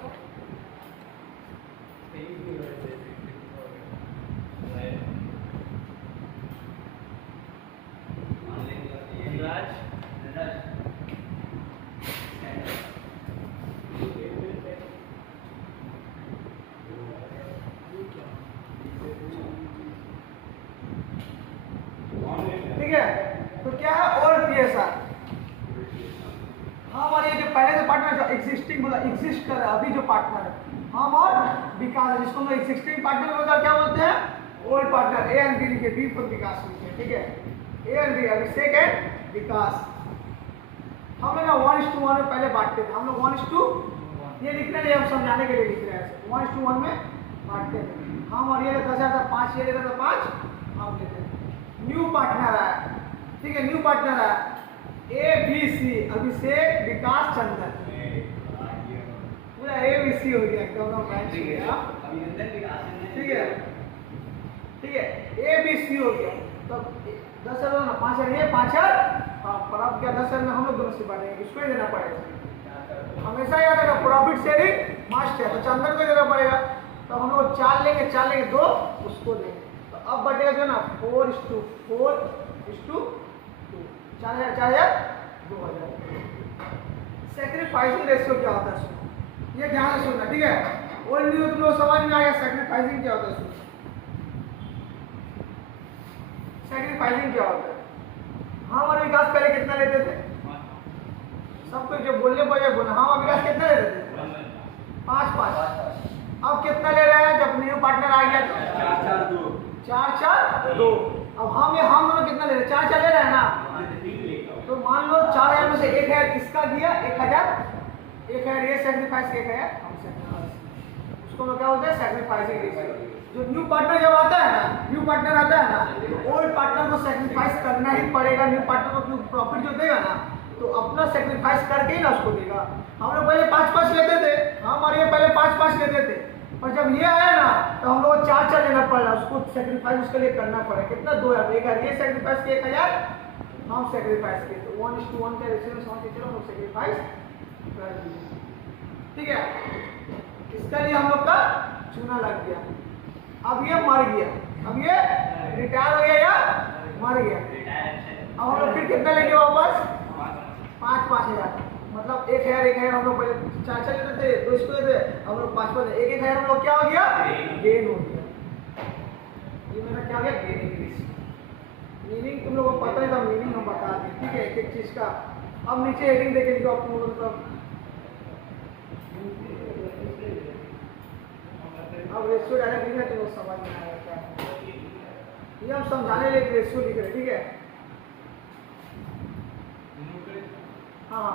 ठीक है। तो क्या है और PSR, हम और ये जो पहले से पार्टनर जो एग्जिस्टिंग बोला एग्जिस्ट कर रहा है अभी जो पार्टनर है हम और विकास, जिसको हम एग्जिस्टिंग पार्टनर बोलते हैं क्या बोलते हैं old partner. A and B लिखे, बी फॉर विकास लिखे। ठीक है, A and B Abhishek and Vikas. हम लोग 1:1 में पहले बांटते थे, हम लोग 1:, ये लिख रहे हैं हम समझाने के लिए लिख रहे हैं, 1:1 में बांटते थे हम, और ये लेता था 5, ये लेता था 5 हम लेते थे। न्यू पार्टनर है, ठीक है, न्यू पार्टनर है ABC अभिषेक विकास चंदन, पूरा ABC हो गया एकदम मैच हो गया। ठीक है, ठीक है, ABC हो गया। तो 10 है ना, 5 है, ये 5 है, पर अब क्या 10 में हम लोग दोनों से बांटेंगे, किसको ही देना पड़ेगा हमेशा याद रखना, प्रॉफिट शेयरिंग मस्ट है, तो चंदन को देना पड़ेगा। तो हम लोग 4 लेंगे 2 उसको देंगे। तो अब बटेगा जो ना 4:4:2, 4,000 2,000। सैक्रिफाइसिंग रेशियो क्या होता है सुनो, ये ध्यान से सुनना। ठीक है, ओनली तुम लोग समझ में आएगा सैक्रिफाइसिंग क्या होता है। सुनो सैक्रिफाइसिंग क्या होता है। हम और विकास पहले कितना लेते थे, सबको जो बोलने पड़े बोला, हम और विकास कितना लेते थे 5-5। अब कितना ले रहे हैं जब न्यू पार्टनर आ गया तो 4-4-2। अब हम दोनों कितना ले रहे हैं 4-4 ले रहे हैं ना, तो मान लो 4,000 में से 1,000 इसका दिया, 1,000 ये सैक्रिफाइस 1,000 हमसे, उसको लोग क्या बोलते हैं सैक्रिफाइसिंग रेशियो। जो न्यू पार्टनर जब आता है ना, न्यू पार्टनर आता है ना, ओल्ड पार्टनर को सैक्रिफाइस करना ही पड़ेगा। न्यू पार्टनर को प्रॉफिट जो देगा ना तो अपना सैक्रिफाइस करके ही ना उसको देगा। हम लोग पहले 5-5 लेते थे, हम और ये पहले 5-5 लेते थे, और जब ये आया ना तो हम लोग 4-4 लेना पड़ा, उसको सैक्रिफाइस उसके लिए करना पड़ा। कितना 2,000, 1,000 ये सैक्रिफाइस किया, 1,000 हम सैक्रिफाइस किए। तो 1:1 के रेशियो में समझ के चलो हम लोग सैक्रिफाइस कर दिए। ठीक है, इसका लिए हम लोग का चूना लग गया। अब ये मर गया, अब ये रिटायर हो गया या मर गया। अब हम लोग फिर कितना लेंगे वापस 5,000। मतलब 1,000 हम लोग पहले 4-4 लेते थे, तो इसको लेते हम लोग 5-5, 1,000 हम लोग क्या हो गया गेन हो गया। ये मेरा क्या हो गया गेनिंग रेशियो। मीनिंग तुम लोगों को पता है, तो मीनिंग हम बता दें। ठीक है, एक चीज का। अब नीचे हेडिंग देखेंगे तो आप तुम लोग मतलब अब रेशियो डायरेक्ट लिखा है तो लोग समझ में आएगा क्या है। ये हम समझाने लिए रेशियो लिख रहे। ठीक है, हाँ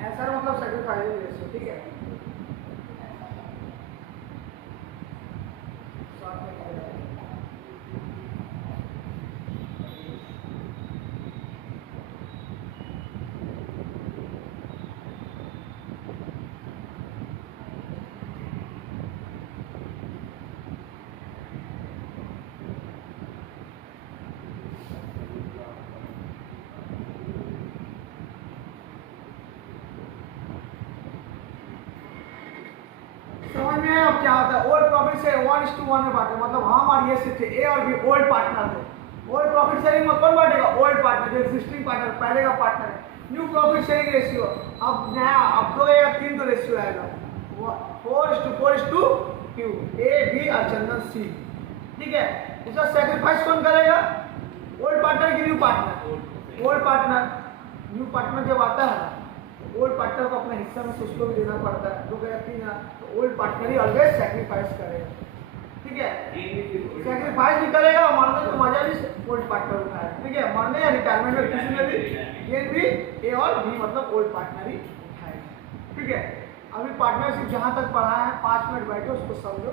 ऐसा मतलब सैक्रिफाइसिंग रेशियो। ठीक है, समझ में आया अब क्या होता है? ओल्ड प्रॉफिट से 1:1 में बांटे, मतलब हम और ये से थे, ए और बी ओल्ड पार्टनर थे। ओल्ड प्रॉफिट शेयरिंग में कौन बांटेगा? ओल्ड पार्टनर, जो एग्जिस्टिंग पार्टनर पहले का पार्टनर है। न्यू प्रॉफिट शेयरिंग रेशियो अब नया, अब 2 या 3 तो रेशियो आएगा, 4:4:2, ए बी और चंदन सी, ठीक है। उसका सेक्रीफाइस कौन करेगा? ओल्ड पार्टनर की new partner? Old partner. New partner जब आता है ओल्ड पार्टनर को अपना हिस्सा में उसको भी देना पड़ता है, 2 या 3 तो ओल्ड पार्टनर ही ऑलवेज सेक्रीफाइस करेगा, ठीक है। सेक्रीफाइस भी करेगा और मरने तो मजा भी ओल्ड पार्टनर उठाएगा, ठीक है। मरने या रिटायरमेंट में किसी में भी ये भी ए और बी मतलब ओल्ड पार्टनर ही उठाएगा, ठीक है। अभी पार्टनरशिप जहाँ तक पढ़ा है 5 मिनट बैठो उसको समझो,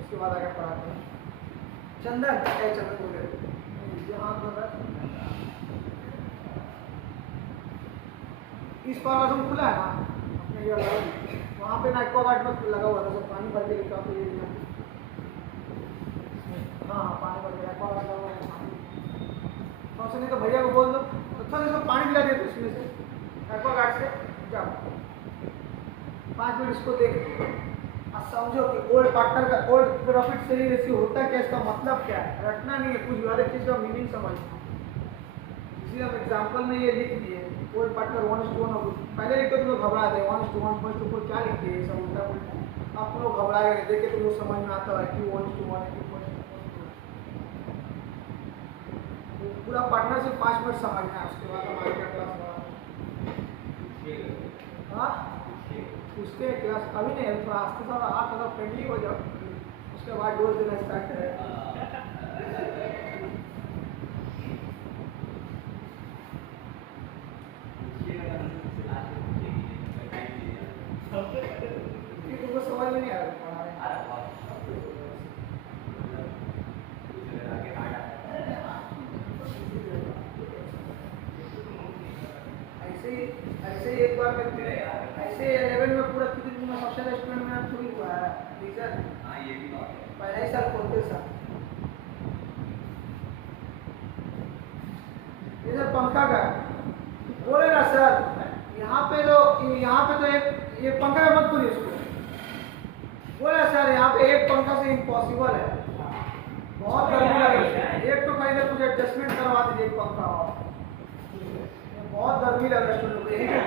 उसके बाद आगे पढ़ाते हैं। चंदन चंदन बोले जहाँ इस पर रूम खुला है ना अपने ये लगा, वहाँ पे ना एक्वागार्ड में लगा हुआ था, सब पानी भर के लिखा पे ये हाँ पानी भर के एक्वागार्ड लगा हुआ है। तो नहीं तो भैया को बोल दो तो थोड़ा इसको पानी पिला दे उसमें से एक्वागार्ड से, जाओ 5 मिनट इसको देख और समझो कि ओल्ड पार्टनर का ओल्ड प्रॉफिट शेयरिंग रेशियो होता है क्या, इसका मतलब क्या है, रटना नहीं है, कुछ हर एक चीज़ का मीनिंग समझना। इसलिए हम एग्जाम्पल में ये लिख दिए ओल्ड पार्टनर 1:1 और पहले लिख के तुम लोग घबरा थे 1:1 1:2 क्या लिख दिए सब उल्टा पुल्टा, आप लोग घबराए गए, देख के तुम लोग समझ में आता है कि 1:1 पूरा पार्टनर से 5 मिनट समझना है, उसके बाद हमारे क्या क्लास बढ़ा। हाँ उसके क्लास अभी नहीं है, थोड़ा आस्ते थोड़ा आप थोड़ा फ्रेंडली हो जाओ, उसके बाद डोज देना स्टार्ट करें। तुमको समझ में नहीं आ रहा ऐसे ही एक बार ऐसे 11 में पूरा कितनी में सबसे रेस्टोरेंट में थोड़ी हुआ है रीजन। हाँ ये भी बात है, पहले ही साल खोलते साल ये सर पंखा का बोले ना सर, यहाँ पे तो एक ये पंखा मत पूरी उसको बोले सर, यहाँ पे एक पंखा से इम्पॉसिबल है, बहुत गर्मी लग रही है, एक तो कहीं कुछ एडजस्टमेंट करवा दीजिए एक पंखा और, बहुत गर्मी लग रही है।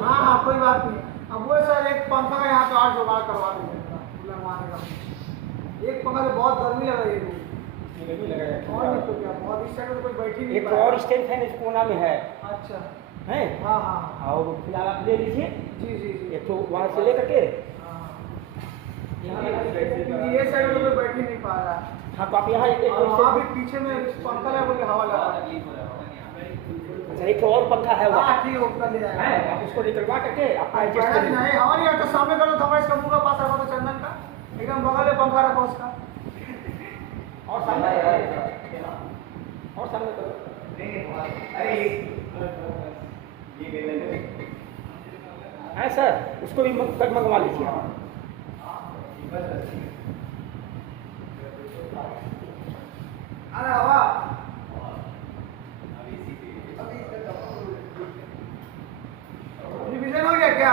हाँ हाँ कोई बात नहीं, अब वो सर एक पंखा का यहाँ पे 8 जुगाड़ करवा दीजिए लगवाने का, एक पंखा से बहुत गर्मी लग रही है और नहीं तो क्या, बहुत इस साइड में कोई बैठी नहीं, एक और स्टैंड फैन इस कोना में है। अच्छा है हाँ हाँ और फिलहाल आप ले लीजिए जी जी जी एक तो वहाँ से लेकर के ये साइड में कोई बैठ ही नहीं पा रहा है। हाँ तो आप यहाँ एक और वहाँ भी पीछे में पंखा है बोले हवा लगा है। अच्छा एक और पंखा है वहाँ, हाँ ठीक है ऊपर ले जाएगा, आप उसको निकलवा करके अपना एडजस्ट नहीं करिए। हवा नहीं आता, सामने करो तो हमारे इसका मुँह का पास रखो तो चंदन का एकदम बगल में पंखा रखो उसका, और सामने करो है सर, उसको भी मंगवा लीजिए आप। अरे हवा रिवीजन हो गया क्या?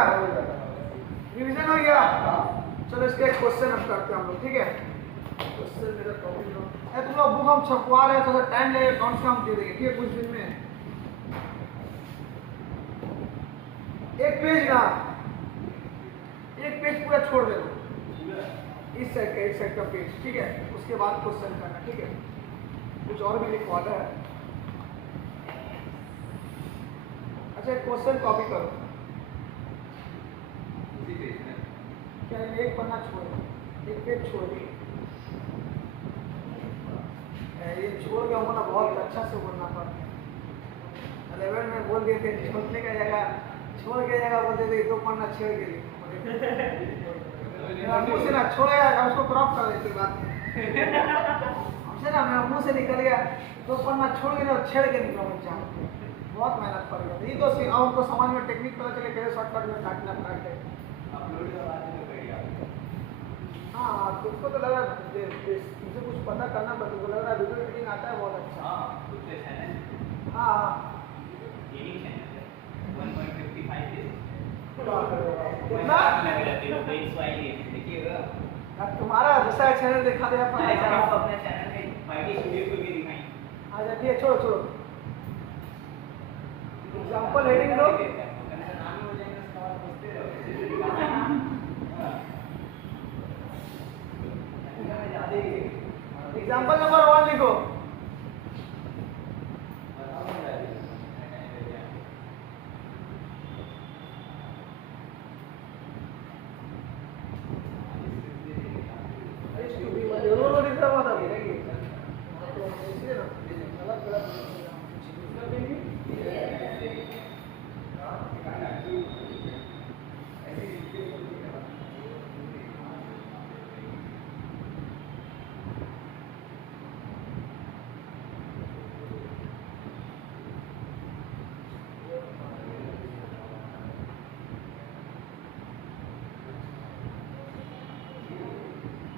रिवीजन हो गया? चलो इसके एक क्वेश्चन अब करते हैं हम लोग, ठीक है। क्वेश्चन मेरा टॉपिक लो, तुम लोग बुक हम छपवा रहे हैं तो टाइम लगेगा, कौन सा हम दे देंगे, ठीक है कुछ दिन में एक पेज ना, एक पेज पूरा छोड़ देना, इस साइड का एक साइड का पेज, ठीक है। उसके बाद क्वेश्चन करना, ठीक है। कुछ और भी लिखवाना है। अच्छा क्वेश्चन कॉपी करो, क्या एक पन्ना छोड़, एक पेज छोड़ दी, ये छोड़ के होना बहुत अच्छा से बोलना पड़ता है। 11 में बोल देते छोड़ने का जगह छोड़ के जगह बोलते थे 2 पन्ना छेड़ के लिए मुँह से ना छोड़ेगा उसको क्रॉप कर देते बात हमसे ना, मेरा मुँह से निकल गया 2 पन्ना छोड़ के ना छेड़ के निकला बच्चा, बहुत मेहनत पड़ गया। ये तो उनको समझ में टेक्निक पता चले कैसे शॉर्टकट में काटना काटे। हाँ तुमको तो लग रहा है तुमसे कुछ पता करना पड़ता, तुमको लग रहा है वीडियो एडिटिंग आता है बहुत अच्छा। हाँ हाँ कितना? देखिएगा अब तुम्हारा दूसरा चैनल दिखा दे अपन। आप अपने चैनल में फाइटी स्टूडियो को भी दिखाएं। अच्छा ठीक है, छोड़ो छोड़ो। एग्जाम्पल हेडिंग दो। नाम हो जाएगा उसके बाद पूछते रहो। एग्जाम्पल नंबर 1 लिखो।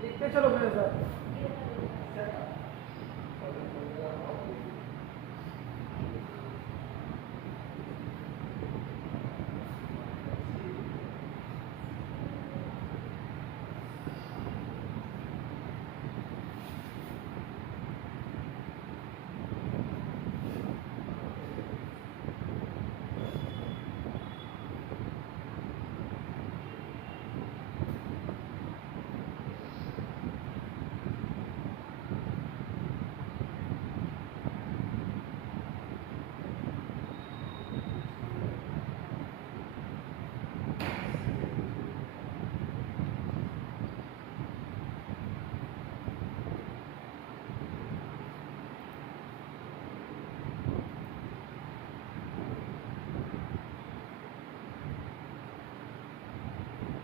लिखते चलो मेरे साथ।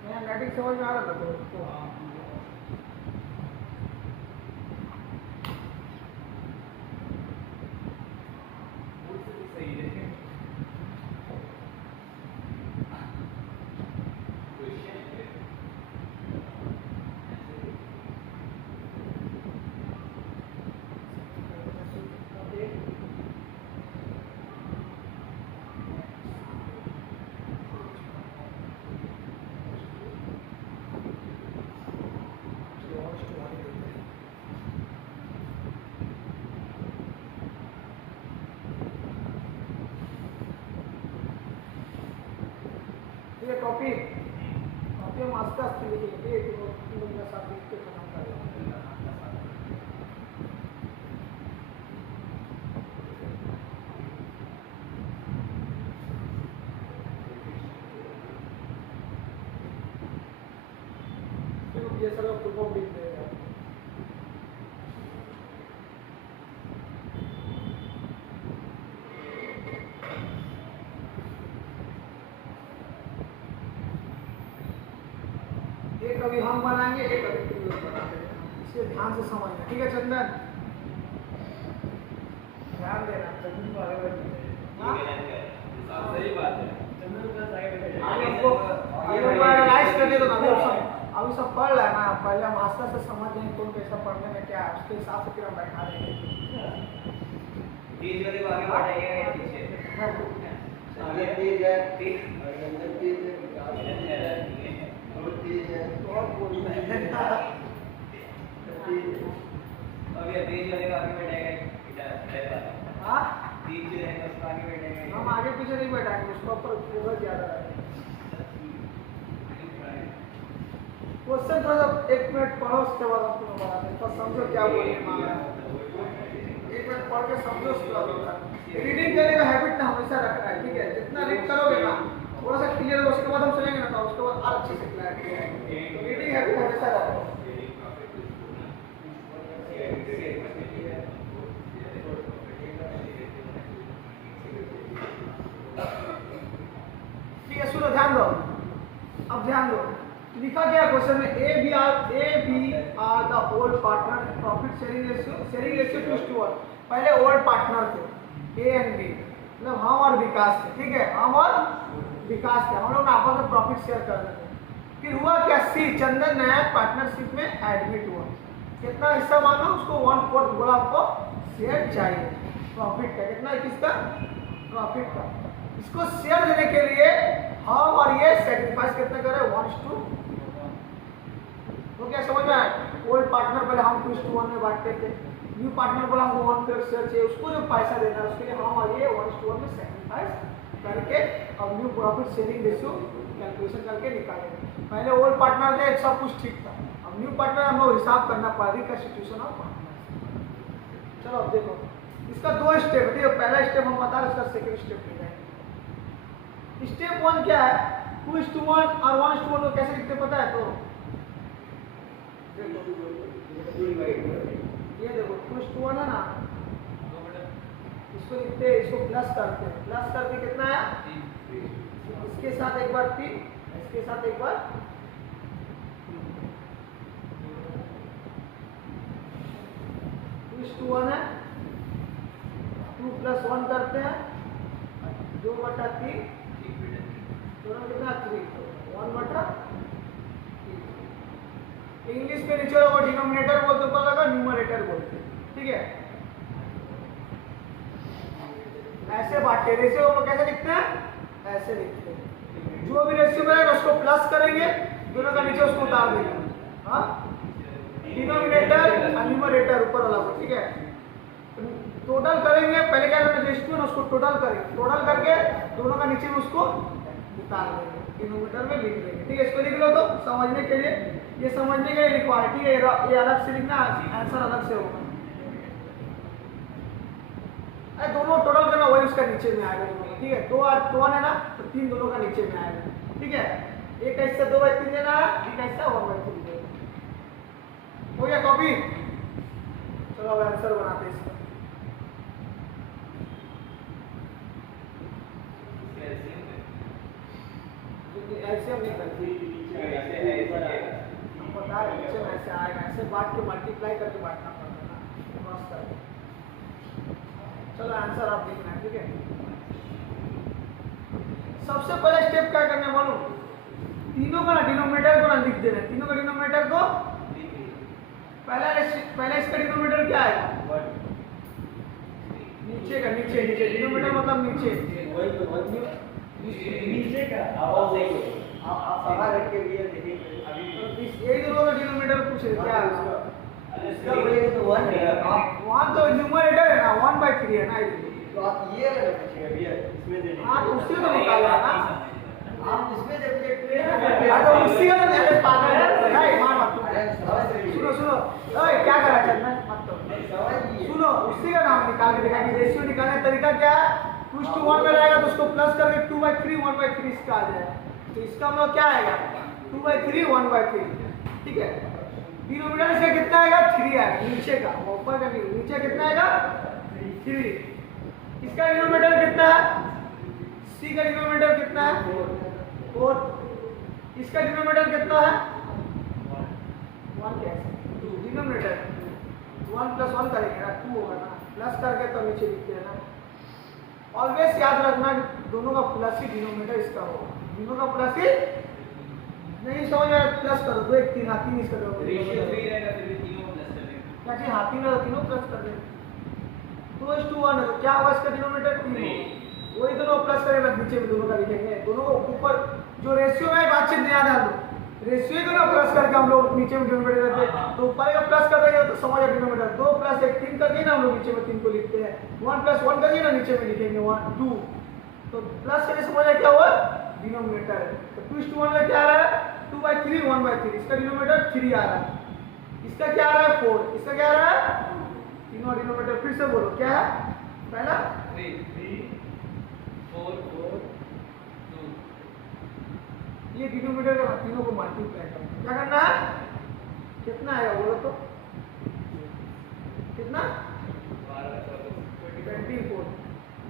हैंडराइटिंग समझ में आ रहा था तो ये कॉपी कॉपी हम आस्ते आस्ते लिखेंगे। एक दो मिनट साथ लिख के खत्म कर देंगे। ये सब लोग फुल फॉर्म लिख देगा। एक अभी हम बनाएंगे, एक अभी तुम लोग बनाते हैं। इसे ध्यान से समझना, ठीक है चंदन? ध्यान देना। हाँ? सही बात है। आगे हमको एनालाइज करने दो ना। अभी सब पढ़ रहा है ना, पहले हम आस्ते से समझ जाएंगे कौन कैसा पढ़ने में क्या है, उसके हिसाब से फिर हम बैठा देंगे। तीज वाले को आगे बढ़ाइएगा या पीछे? आगे तेज है, तीज और अंदर तेज है, बहुत तेज है, बहुत बोलना है। तेज है। अब ये तीज वाले को आगे बैठाएगा हाँ? तीज जो रहेगा उसको आगे बैठाएगा। हम आगे पीछे नहीं बैठाएंगे, उसका ऊपर फोकस ज्यादा रहेगा। क्वेश्चन थोड़ा सा 1 मिनट पढ़ो, उसके बाद हम तुम्हें बताते हैं। तो समझो क्या बोलने वाला है। 1 मिनट पढ़ के समझो, उसके बाद होगा। रीडिंग करने का हैबिट ना हमेशा रखना है, ठीक है? जितना रीड करोगे ना थोड़ा सा क्लियर होगा, उसके बाद हम चलेंगे ना तो उसके बाद और अच्छे से क्लियर है। तो रीडिंग हैबिट हमेशा रखो। ठीक है, सुनो, ध्यान दो। अब ध्यान दो, लिखा गया क्वेश्चन में A B are the old partner, profit sharing ratio 2:1। पहले ओल्ड पार्टनर थे ए एंड बी, मतलब हम और विकास थे, ठीक है? हम और विकास थे, हम लोग आपस में प्रॉफिट शेयर कर रहे थे। फिर हुआ क्या, सी चंदन नया पार्टनरशिप में एडमिट हुआ। कितना हिस्सा मांगा उसको? 1/4 बोला आपको शेयर चाहिए प्रॉफिट का। कितना? किसका? प्रॉफिट का। इसको शेयर देने के लिए हम और ये सेक्रीफाइस कितना कर रहे हैं 1:2। तो क्या समझ में आया? ओल्ड पार्टनर पहले हम 2:1 में बांटते थे, न्यू पार्टनर को हमको 1/3 शेयर चाहिए, उसको जो पैसा देना है उसके लिए हम और ये 1:1 में सेक्रीफाइस करके अब new profit sharing ratio calculation करके निकालेंगे। पहले ओल्ड पार्टनर थे सब कुछ ठीक था, अब न्यू पार्टनर हम लोग हिसाब करना पड़ेगा कंस्टिट्यूशन ऑफ पार्टनर। चलो अब देखो इसका 2 स्टेप है। देखो पहला स्टेप हम बता रहे, इसका सेकंड स्टेप ले जाएंगे। स्टेप 1 क्या है? 2:1 और 1:1 को कैसे लिखते पता है? तो ये देखो 2:1 है ना, इसको लिखते हैं, इसको प्लस करते हैं, प्लस करके कितना है? इसके साथ एक बार 3, इसके साथ एक बार 2:1 है, 2 + 1 करते हैं 2/3, दोनों कितना 3, 1/3। इंग्लिश में नीचे को डिनोमिनेटर बोलते, ऊपर लगा न्यूमरेटर बोलते, ठीक है। ऐसे बांटते, रेशियो को कैसे लिखते हैं? ऐसे लिखते हैं, जो भी रेशियो में उसको प्लस करेंगे, दोनों का नीचे उसको उतार देंगे, हाँ, डिनोमिनेटर और न्यूमरेटर ऊपर वाला को, ठीक है। टोटल करेंगे, पहले क्या करना है? रेशियो ना उसको टोटल करेंगे, टोटल करके दोनों का नीचे में उसको उतार देंगे, डिनोमिनेटर में लिख देंगे, ठीक है। इसको लिख लो तो समझने के लिए, ये समझने के लिए इक्वालिटी है, ये अलग से लिखना, आंसर अलग से होगा। दोनों टोटल करना, वही उसका नीचे में आएगा, ठीक है। 2 और 1 है ना, तो 3 दोनों का नीचे में आएगा, ठीक है। एक ऐसे 2/3 देना है, एक ऐसा 1/3 देना। हो गया कॉपी? चलो अब आंसर बनाते हैं इसका। ऐसे हम नहीं करते, हम बता रहे नीचे में ऐसे आएगा, ऐसे बांट के मल्टीप्लाई करके बांटना पड़ता है ना, क्रॉस करके। चलो आंसर आप लिखना है, ठीक है। सबसे पहले स्टेप क्या करने वालों, तीनों का डिनोमिनेटर को ना लिख देना, तीनों का डिनोमिनेटर को पहले इसका डिनोमिनेटर क्या आएगा? नीचे का, नीचे नीचे डिनोमिनेटर मतलब नीचे, नीचे का आवाज देखो, आप बाहर रख के लिए देखेंगे अभी। यही दोनों का डिनोमिनेटर पूछ रहे क्या है उसका? इसका बोलेंगे तो 1 है, आप वहाँ तो न्यूमरेटर है ना, 1/3 है ना, तो आप ये वाला पूछिएगा भैया, इसमें दे दीजिए। हाँ तो उससे तो निकालना है ना, आप इसमें जब तो उसी का तो देखते पागल है, नहीं मार मत सुनो सुनो, ओए क्या करा चल मैं मत तो सुनो, उसी का नाम निकाल के दिखाएंगे। रेशियो निकालने का तरीका क्या है? 2:1 में रहेगा तो उसको प्लस करके 2/3 1/3 इसका आ जाएगा, तो इसका मतलब क्या आएगा? 2/3 1/3, ठीक है। डिनोमिनेटर से कितना आएगा? 3 आएगा, नीचे का, ऊपर का नहीं, नीचे कितना आएगा? 3। इसका डिनोमिनेटर कितना है? सी का डिनोमिनेटर कितना है? 4। इसका डिनोमिनेटर कितना है? 1 कैसे? डिनोमिनेटर 1 + 1 करेंगे ना, 2 होगा ना, प्लस करके तो नीचे लिखते हैं ना। ऑलवेज याद रखना दोनों का प्लस ही डिनोमिनेटर इसका होगा, दोनों का प्लस ही। नहीं समझ में आया प्लस करो, 2 1 3 हाथी नहीं करो, रेशियो 3 रहेगा फिर भी तीनों प्लस कर देंगे, क्या चीज हाथी में तीनों प्लस कर देंगे। 2:1 है तो क्या होगा इसका डिनोमिनेटर? 3। वही दोनों प्लस करेंगे, नीचे में दोनों का लिखेंगे, दोनों को ऊपर जो रेशियो में बातचीत याद आ लो, रेशियो को ना प्लस करके हम लोग नीचे में डिनोमिनेटर करते हैं, तो ऊपर का प्लस कर देंगे तो समझ डिनोमिनेटर 2 + 1 3 करके ना हम लोग नीचे में 3 को लिखते हैं, 1 + 1 करके ना नीचे में लिखेंगे 1 2, तो प्लस करके समझ क्या हुआ? डिनोमिनेटर है। तो 2:1 में क्या आ रहा है? 2/3 1/3, इसका डिनोमिनेटर 3 आ रहा है, इसका क्या आ रहा है? 4, इसका क्या आ रहा है? तीनों डिनोमिनेटर फिर से बोलो क्या है? पहला 3 4 4 2, ये डिनोमिनेटर का तीनों को मल्टीप्लाई करना, क्या करना है? कितना आएगा बोलो तो? कितना? 24।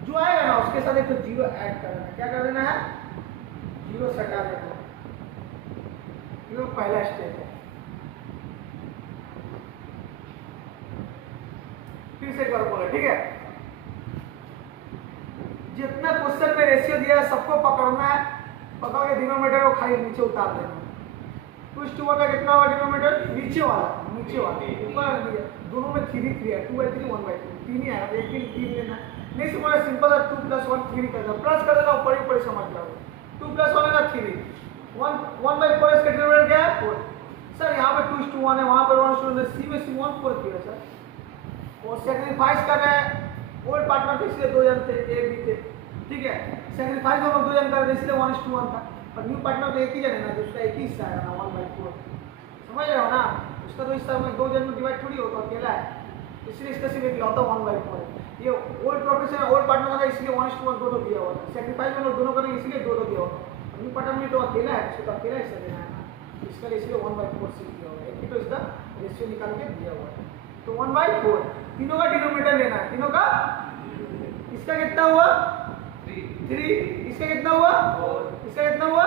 जो आएगा ना उसके साथ एक तो 0 ऐड कर देना, क्या कर देना है? 0 हटा देना, ये पहला स्टेप है। फिर से एक बार बोलो, ठीक है। जितना क्वेश्चन में रेशियो दिया है सबको पकड़ना है, पकड़ के डिनोमिनेटर को खाली नीचे उतार देना। 2:1 का कितना हुआ डिनोमिनेटर? नीचे वाला, ऊपर दोनों में 3 3 है, 2/3 1/3, 3 ही आया, एक 3 लेना। नहीं समझ सिंपल है, 2 + 1 3 कर देना, प्लस कर देना, ऊपर ही समझ जाओ। 2 + 1 3 1/4 इसका डिनोमिनेटर क्या है 4 सर यहाँ पे 2:1 है वहाँ पर 1:1 है सी में सी 1/4 क्यों है सर और सेक्रीफाइस कर रहे हैं ओल्ड पार्टनर थे इसलिए 2 जन थे ए बी थे ठीक है सेक्रीफाइस में हम लोग 2 जन कर रहे थे इसलिए 1:1 था और न्यू पार्टनर तो एक ही जन है ना तो उसका एक ही हिस्सा है ना 1/4 समझ रहे हो ना उसका तो हिस्सा में 2 जन में डिवाइड थोड़ी होता अकेला है इसलिए इसका सिर्फ एक लौता 1/4 है ये ओल्ड प्रोफेसर ओल्ड पार्टनर था इसलिए 1:1 दो दिया हुआ था सेक्रीफाइस में लोग दोनों करेंगे इसलिए 2 दिया हुआ था न्यू पार्टनर में तो अकेला है उसको तो अकेला हिस्सा देना है ना इसका इसलिए 1/4 से दिया हुआ है एक ही तो इसका रेशियो निकाल के दिया हुआ है तो 1/4 तीनों का डिनोमिनेटर लेना है तीनों का इसका कितना हुआ 3 इसका कितना हुआ 4 इसका कितना हुआ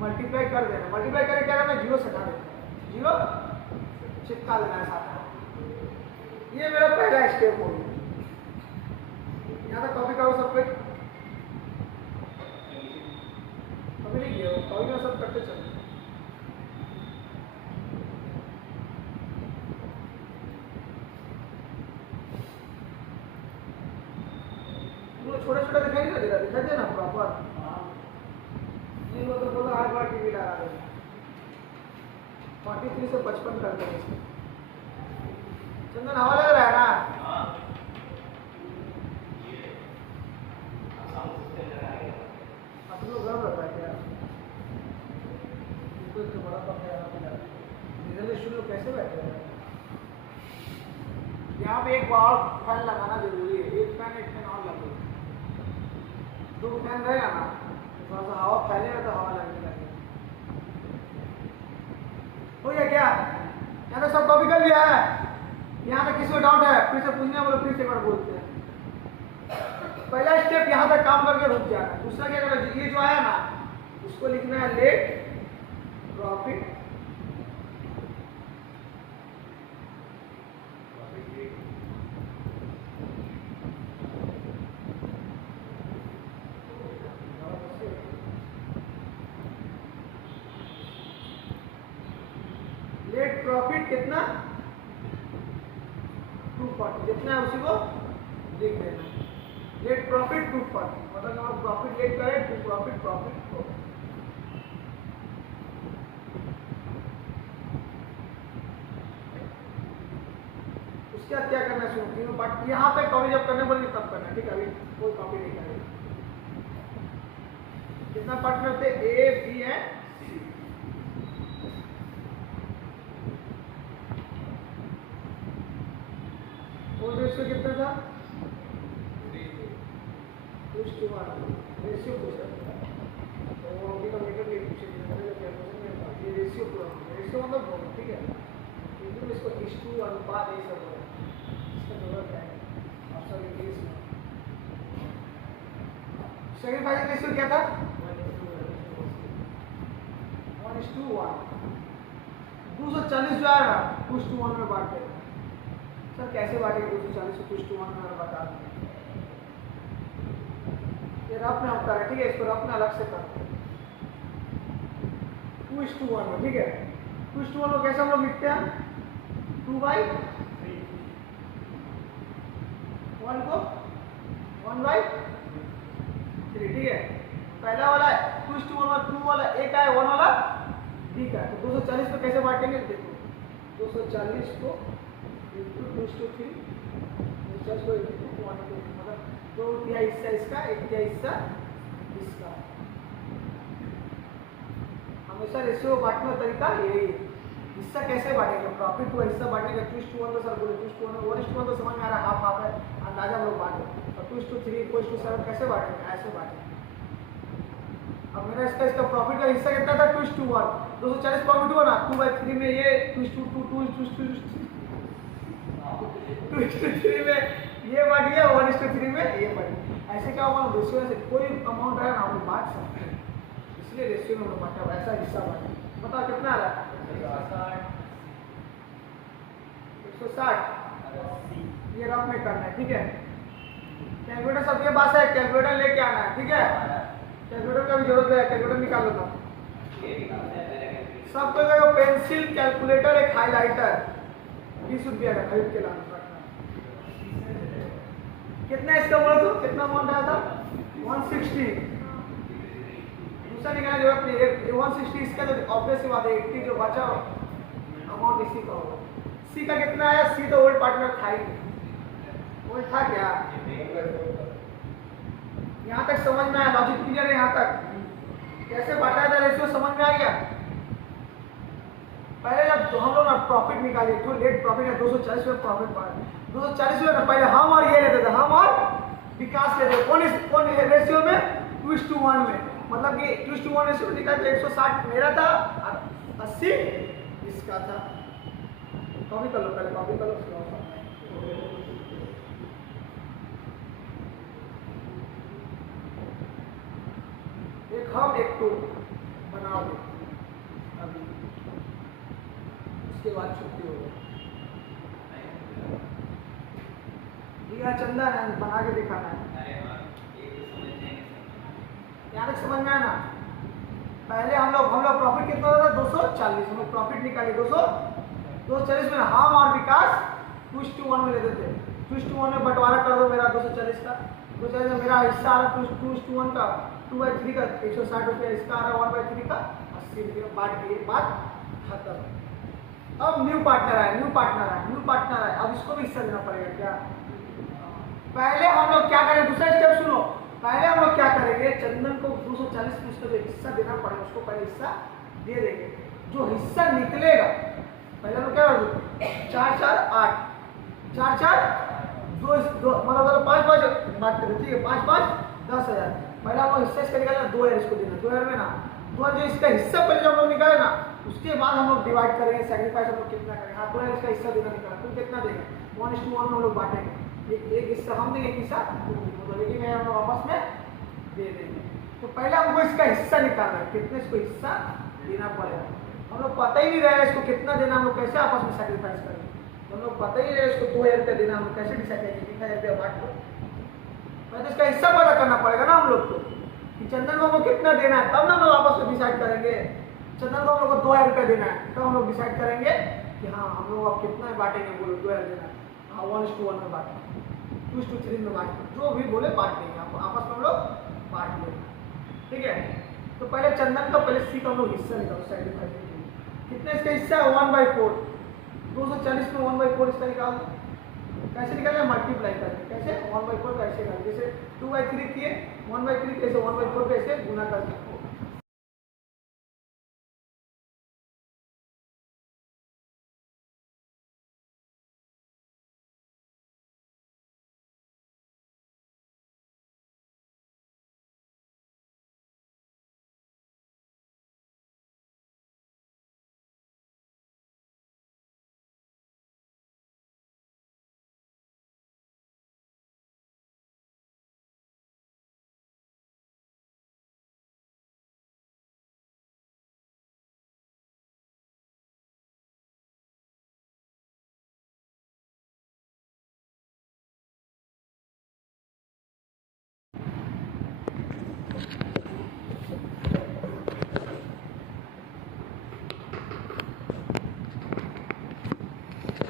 मल्टीप्लाई कर देना मल्टीप्लाई करके क्या करना 0 से हटा देना 0 चिपका देना है साथ में ये मेरा पहला स्टेप हो गया यहाँ तक कॉपी करो सब कुछ कभी नहीं किया कॉपी में सब करते चलो छोटा छोटा दिखाई नहीं दे रहा दिखाई दे ना प्रॉपर नहीं वो तो बोला 8 बार टीवी लगा देना 43 से 55 कर देंगे इसको चंदन हवा लग रहा है ना अपन लोग गर्व रख रहा है क्या इनको इतना बड़ा पंखा यहाँ पे लगा रिजर्वेशन लोग कैसे बैठे हैं यहाँ पे एक और फैन लगाना जरूरी है एक फैन और लगे 2 फैन रहेगा ना थोड़ा सा हवा फैलेगा तो हवा लगने लगेगी हो गया क्या यहाँ तो सब कॉपी कर लिया है यहाँ तक किसी को डाउट है फिर से पूछना बोलो फिर से एक बार बोलते हैं पहला स्टेप यहाँ तक काम करके रुक जाना दूसरा क्या करना ये जो आया ना उसको लिखना है लेट प्रॉफिट लेट प्रॉफिट कितना 240 जितना है उसी को लिख देना लेट प्रॉफिट 240 मतलब हम प्रॉफिट लेट करें टू प्रॉफिट को उसके बाद क्या करना है तीनों पार्ट यहाँ पे कॉपी जब करने बोलेंगे तब करना ठीक है अभी कोई कॉपी नहीं करेंगे कितना पार्टनर थे ए बी एंड रेशियो कितना था रेशियो पूछा तो वो अभी का मीटर नहीं पूछे ये रेशियो पूरा रेशियो मतलब ठीक है लेकिन इसको इश्टू अनुपात ये सब है इसका जरूरत है ऑप्शन इंग्लिश में सेकंड फाइनल रेशियो क्या था 1:1 240 जो है ना 2:1 में बांट देना सर कैसे बांटेंगे 240 को 2:1 में बता दें ये रफ में होता है ठीक है इसको रफ में अलग से करते हैं 2:1 में ठीक है 2:1 को कैसे हम लोग लिखते हैं 2/3 1 को 1/3 ठीक है पहला वाला 2:1 में 2 वाला ए का है 1 वाला बी का है तो 240 को कैसे बांटेंगे देखो 240 को 2:3 मतलब 2/3 हिस्सा इसका 1/3 हिस्सा इसका हमेशा रेशियो बांटने का तरीका यही है हिस्सा कैसे बांटेंगे प्रॉफिट हुआ हिस्सा बांटने का 2:1 तो सर बोले 2:1 तो समझ में आ रहा है हाफ है अंदाजा हम लोग बांटे और 2:3 7 कैसे बांटेंगे ऐसे बांटेंगे अब मेरा इसका प्रॉफिट का हिस्सा कितना था 2:1 240 प्रॉफिट हुआ ना 2/3 में ये 2:3 में ये बांट गया 1:3 में ये बांट ऐसे क्या होगा रेशियो से कोई अमाउंट है ना हम लोग बांट सकते हैं इसलिए रेशियो में हम लोग बांटा ऐसा हिस्सा बांटे बताओ कितना आ रहा है 160 ये रफ में करना है ठीक है कैलकुलेटर सबके पास है कैलकुलेटर लेके आना है ठीक है कैलकुलेटर का भी जरूरत है कैलकुलेटर निकाल लो सबको देखो पेंसिल कैलकुलेटर एक हाइलाइटर 20 रुपया का खरीद के लाना कितना इसका बोला तो कितना अमाउंट आया था 160 दूसरा निकालने की जरूरत नहीं है। 160 इसका तो ऑब्वियस सी बात है, 80 जो बचा अमाउंट इसी का होगा। सी का कितना है? सी तो ओल्ड पार्टनर था ही, ओल्ड था क्या? यहाँ तक समझ में आया? लॉजिक क्लियर है यहाँ तक? कैसे बांटा था रेशियो समझ में आ गया? पहले जब हम लोग ना प्रॉफिट निकाले, जो नेट प्रॉफिट है 240 में प्रॉफिट पा 240 में ना, पहले हम और ये लेते थे, हम और विकास लेते थे। कौन रेशियो में? 2:1 में। मतलब कि 2:1 रेशियो में निकाले तो 160 मेरा था और 80 इसका था। कॉपी कर लो, पहले कॉपी कर लो। एक हम एक टू बनाओ अभी, उसके बाद छुट्टी होगी। चंदा है, बना के दिखाना है। यहाँ तक समझ में आया ना? पहले हम लोग प्रॉफिट कितना होता था? 240। हम लोग प्रॉफिट निकाले 240 में हम और विकास 2:1 में लेते थे। 2:1 में बंटवारा कर दो मेरा 240 का। 240 में मेरा हिस्सा आ रहा 2:1 का 2/3 का 160 रुपया, इसका आ रहा 1/3 का 80 रुपया। बात खत्म। अब न्यू पार्टनर है, अब इसको भी हिस्सा देना पड़ेगा क्या? पहले हम लोग क्या करें? दूसरा स्टेप सुनो। पहले हम लोग क्या करेंगे? चंदन को 240 में उसको जो हिस्सा देना पड़ेगा उसको पहले हिस्सा दे देंगे। जो हिस्सा निकलेगा पहले हम क्या करेंगे? 4-4 8 4-4 2 मतलब 5-5 बात करें, ठीक है? 5-5 10,000। पहले हम लोग हिस्सा इसका निकालना 2,000 इसको देना। 2,000 में ना 2,000 जो इसका हिस्सा पहले जब हम लोग निकाले ना, उसके बाद हम लोग डिवाइड करेंगे। सेक्रीफाइस हम लोग कितना करेंगे? हाँ, 2,000 इसका हिस्सा देना निकाला, तुम कितना देंगे? 1:1 हम लोग बांटेंगे। एक हिस्सा हम देंगे, एक हिस्सा मतलब लेकिन हम लोग आपस में दे देंगे। तो पहले हमको इसका हिस्सा निकालना है, कितने इसको हिस्सा देना पड़ेगा। हम लोग पता ही नहीं रहेगा इसको कितना देना, हम लोग कैसे आपस में सेक्रीफाइस करेंगे? हम लोग पता ही नहीं रहेगा इसको 2,000 रुपया देना, हम लोग कैसे डिसाइड करेंगे 3,000 रुपया बांट दो? पहले तो इसका हिस्सा पता करना पड़ेगा ना हम लोग को, कि चंदन को हमको कितना देना है, तब ना हम लोग आपस में डिसाइड करेंगे। चंदन को हम लोग को 2,000 रुपया देना है, तब हम लोग डिसाइड करेंगे कि हाँ हम लोग अब कितना बांटेंगे। बोलो 2,000 देना है, हाँ 1:1 में बांटेंगे, 2:3 में बांटेंगे, जो भी बोले बांट देंगे, आपस में हम लोग बांट लेंगे। ठीक है? तो पहले चंदन का पहले सी का हम लोग हिस्सा निकालो सेक्रीफाइस के लिए। कितना इसका हिस्सा है? 1/4। 240 में 1/4 इसका निकाल दो। कैसे निकालेंगे? मल्टीप्लाई करेंगे। कैसे? 1/4 कैसे निकालेंगे? जैसे 2/3 किए 1/3 कैसे 1/4 कैसे गुना करके।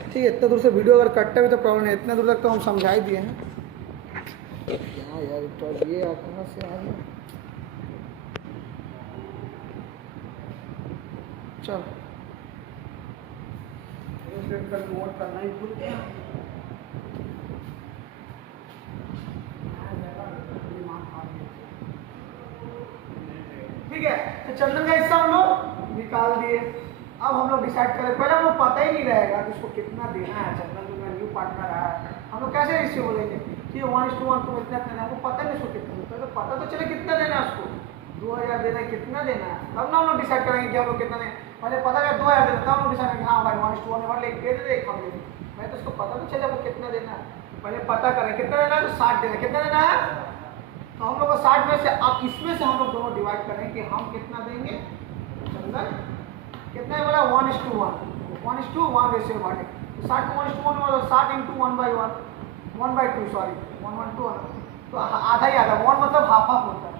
ठीक है, इतना दूर से वीडियो अगर कटता भी तो प्रॉब्लम नहीं, इतना दूर तक तो हम समझा ही दिए हैं। क्या यार तो ये कहाँ से आ गया? चल नोट करना ही भूल गया। ठीक है, तो चंदन का हिस्सा हम लोग निकाल दिए। अब हम लोग डिसाइड करें, पहले हम लोग पता ही नहीं रहेगा कि उसको कितना देना है। चंदन जो मेरा न्यू पार्टनर है, हम लोग कैसे रेशियो बोलेंगे कि 1:1 को इतना देना है, हमको पता नहीं उसको कितना देना है। तो पता तो चले कितना देना है उसको, 2,000 देना है, कितना देना है, तब ना हम लोग डिसाइड करेंगे कि हम लोग कितना दें। पहले पता है 2,000 देना, तब हम लोग डिसाइड करेंगे हाँ भाई 1:1 में एक दे दे, एक हम दे दें। मैं तो उसको पता तो चले आपको कितना देना है। पहले पता करें कितना देना है, तो 60 देना है। कितना देना है? तो हम लोग को 60 में से अब इसमें से हम लोग दोनों डिवाइड करें कि हम कितना देंगे। चंदन कितना है बोला? 1:1 1:1 रेशियो बांटे। तो 60 को 1:1 मतलब 60 × 1/1 1/2 सॉरी 1/2 तो आधा ही आधा 1 मतलब हाफ होता है।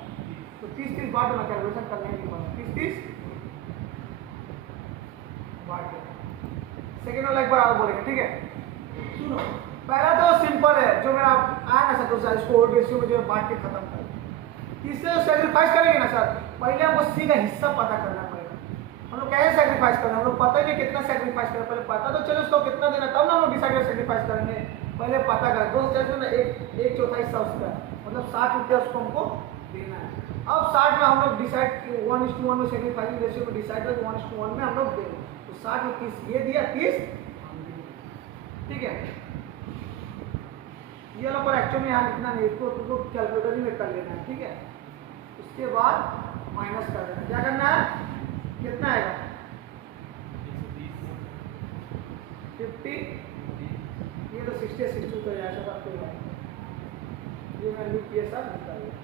तो 30-30 बांट में कैलकुलेशन करने की बात 30-30 बांट। सेकेंड वाला एक बार और बोलेंगे, ठीक है? सुनो, पहला तो सिंपल है, जो मेरा आया ना 240 इसको रेशियो में जो बांट के खत्म कर इससे सेक्रीफाइस करेंगे ना सर, पहले हमको सी का हिस्सा पता करना पड़ेगा। हम लोग कैसे सेक्रीफाइस करें, हम लोग पता ही नहीं कितना सेक्रीफाइस करें, पहले पता तो चलो उसको कितना देना, तब ना हम लोग डिसाइड सेक्रीफाइस करेंगे। पहले पता करें, दो चल ना, एक चौथाई हिस्सा उसका, मतलब 60 रुपया उसको हमको देना है। अब 60 में हम लोग डिसाइड 1:1 में सेक्रीफाइसिंग रेशियो में डिसाइड कर 1:1 में हम लोग देंगे, तो 60 में 30 ये दिया, 30, ठीक है। ये वाला पर एक्चुअली में यहाँ लिखना नहीं, इसको तुमको कैलकुलेटर में कर लेना है, ठीक है। उसके बाद माइनस कर देना, क्या करना है, कितना आएगा 50, ये तो 60 62 तो ऐसा बात कोई बात नहीं, ये मैं लिख दिया सर, निकाल दिया।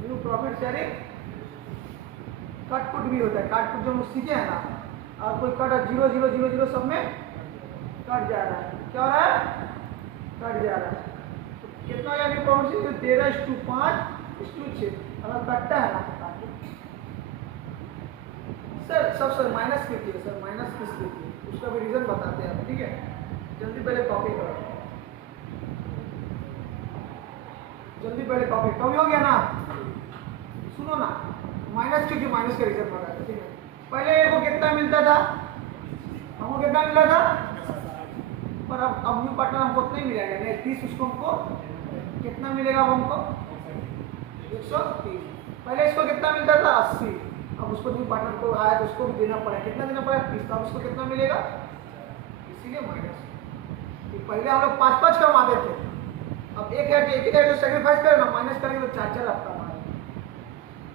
New profit sharing cut put भी होता है, कट पुट जो हम सीखे हैं ना, और कोई कट 0 0 0 0 सब में कट जा रहा है, क्या हो रहा है, कट जा रहा है। तो कितना हो गया न्यू प्रॉफिट शेयरिंग, 13:5:6, अगर कटता है ना सर, सर माइनस कीजिए सर, माइनस किस कीजिए, उसका भी रीजन बताते हैं, ठीक है। जल्दी पहले कॉपी करो, जल्दी पहले कॉपी हो गया ना, सुनो ना, माइनस क्योंकि माइनस का रीजन बताते, ठीक है। पहले को कितना मिलता था, हमको कितना मिला था, पर अब न्यू पार्टनर हमको उतना ही मिलेगा नहीं, 30, उसको हमको कितना मिलेगा, अब हमको 130। पहले इसको कितना मिलता था, 80, अब उसको न्यू पार्टनर को आया तो उसको भी देना पड़ेगा, कितना देना पड़ेगा, 30, अब उसको कितना मिलेगा, इसीलिए माइनस। पहले हम लोग 5-5 कमाते थे, अब एक है जो सेक्रीफाइस करे ना, माइनस करेंगे तो 4-4 आपका हमारा।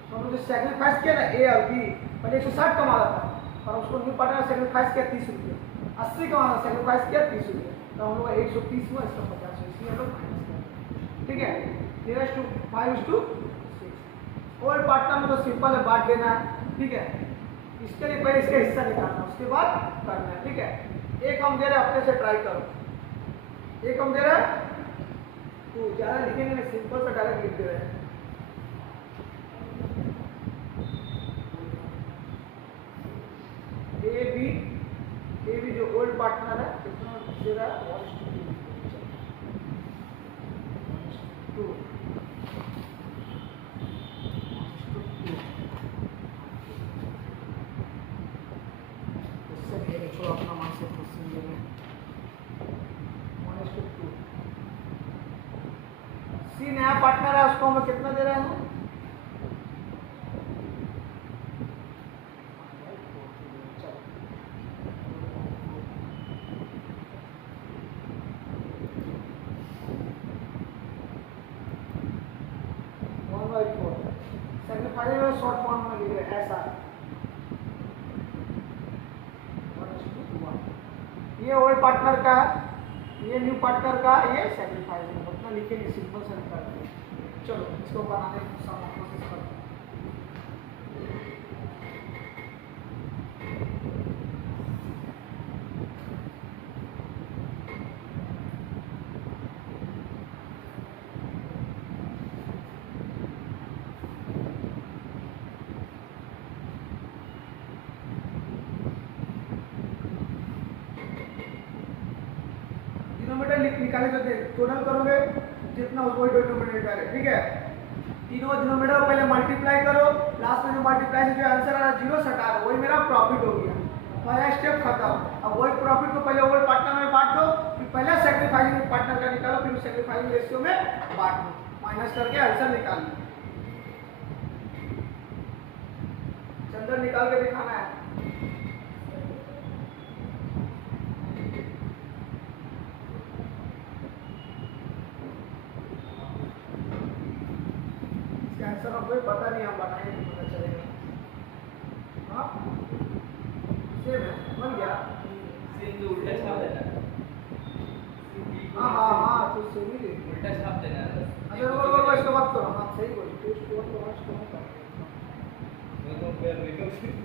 तो हम लोग जो सेक्रीफाइस किया ना, ए और बी, पहले 160 कमा रहा था, और उसको न्यू पार्टनर सेक्रीफाइस किया 30 रुपये, 80 कमा रहा, सेक्रीफाइस किया 30 रुपये, तो हम लोग 130 हुआ, इसका 50, इसलिए हम लोग माइनस करें, ठीक है। 5:6 ओल्ड पार्टनर में तो सिंपल है, बांट देना है, ठीक है। इसके लिए पहले इसका हिस्सा निकालना, उसके बाद करना है, ठीक है। एक हम दे रहे हैं, अपने से ट्राई करो, एक हम दे रहे हैं, तो ज़्यादा लिखेंगे नहीं, सिंपल सा डायरेक्ट लिख दे रहे हैं। ए बी जो ओल्ड पार्टनर है, कितना दे रहा है, 1:2, अपना मान से क्वेश्चन देंगे 1:2। सी नया पार्टनर है, उसको हम कितना दे रहे हैं, 1/4। सेक्रीफाइस में शॉर्ट फॉर्म में लिख रहे हैं ऐसा, 1:1। ये ओल्ड पार्टनर का, ये न्यू पार्टनर का, ये सेक्रीफाइस, उतना लिखेंगे, सिंपल से निकाल देंगे। चलो इसको बनाने की कोशिश करते हैं। निकाले तो टोटल करोगे जितना वही डिनोमिनेटर है, ठीक है। तीनों डिनोमिनेटर पहले मल्टीप्लाई करो, लास्ट में जो मल्टीप्लाई से जो आंसर आ रहा है 0 हटा दो, वही मेरा प्रॉफिट हो गया, पहला स्टेप खत्म। अब वही प्रॉफिट को पहले ओल्ड पार्टनर में बांट दो, फिर पहले सेक्रीफाइसिंग पार्टनर का निकालो, फिर सेक्रीफाइसिंग रेशियो में बांट दो, माइनस करके आंसर निकाल लो। चंदर निकाल के दिखाना है। आंसर हमको पता नहीं, हम बनाएंगे तो पता चलेगा। हाँ सेम है, बन गया, सेम जो उल्टा छाप देना, हाँ तो सेम ही दे, उल्टा छाप देना। अच्छा वो इसका बात करो, हाँ सही बोल, तो इसको तो आज कम कर मैं तो फिर रिकॉर्ड सेम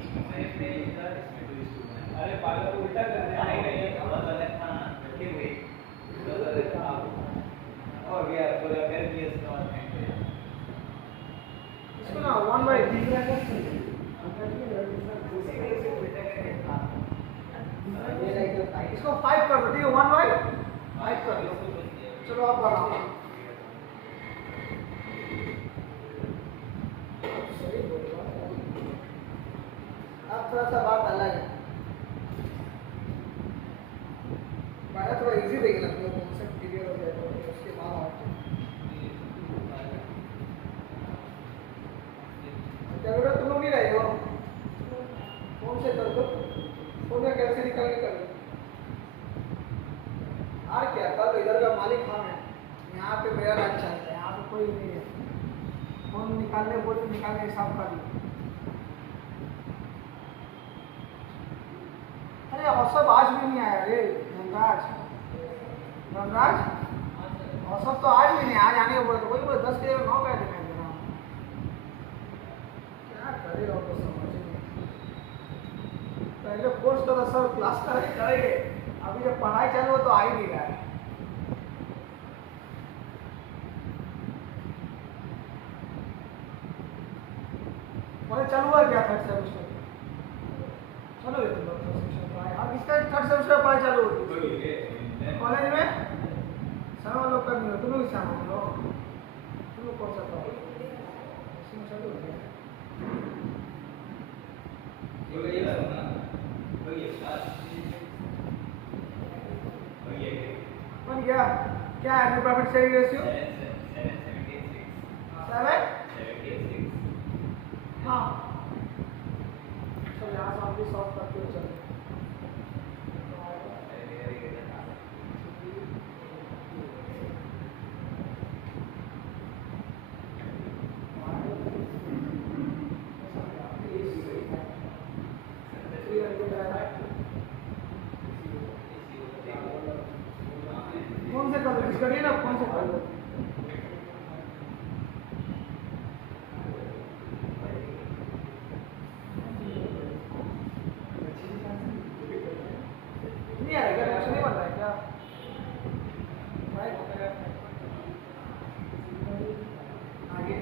इसमें पे इधर इसमें तो इसको बनाया। अरे पागल को उल्टा कर दे, नहीं गलत गलत, हाँ रखे हुए गलत आप और यार पूरा कर दिया इसका इसको ना 1/3 इसको 5 कर दो, ठीक है, 1/5 कर दो। चलो आप बनाओ। सा बात अलग है। पहले थोड़ा इजी देखेगा तो कॉन्सेप्ट क्लियर हो जाएगा, उसके बाद आते हैं। क्या बेटा तुम लोग नहीं रहे हो? फोन से कर दो, फोन में कैसे निकाल के कर दो। और क्या, कल इधर का मालिक हम है, यहाँ पे मेरा राज चलता है, यहाँ पे कोई नहीं है। फोन निकालने बोले निकालने हिसाब कर लो। अरे औसब आज भी नहीं आया रे धनराज, धनराज औसब तो आज भी नहीं, आज आने को बोले तो वही बोले 10 के 9 का दिखाई दे रहा हूँ। क्या करे और तो समझ नहीं। पहले कोर्स तो सर क्लास करेंगे, अभी जब पढ़ाई चालू हो तो आ ही नहीं रहा है। मतलब चालू हुआ क्या थर्ड सेमेस्टर? चलो ये तो थर्ड सेमेस्टर पढ़ाई, अब इसका थर्ड सेमेस्टर पढ़ाई चालू होगी कॉलेज में। सर लोग का नहीं हो, तुम लोग शाम हो, तुम लोग कौन सा पढ़ो इसमें चालू हो गया। बन गया क्या है न्यू प्रॉफिट शेयरिंग रेशियो? 7 हाँ चलो यहाँ से आप भी सॉल्व करते हो। चलो कौन से कर लो, किस करिए ना कौन से कर लो। नहीं आ रहा क्या, कुछ नहीं बन रहा है क्या? आगे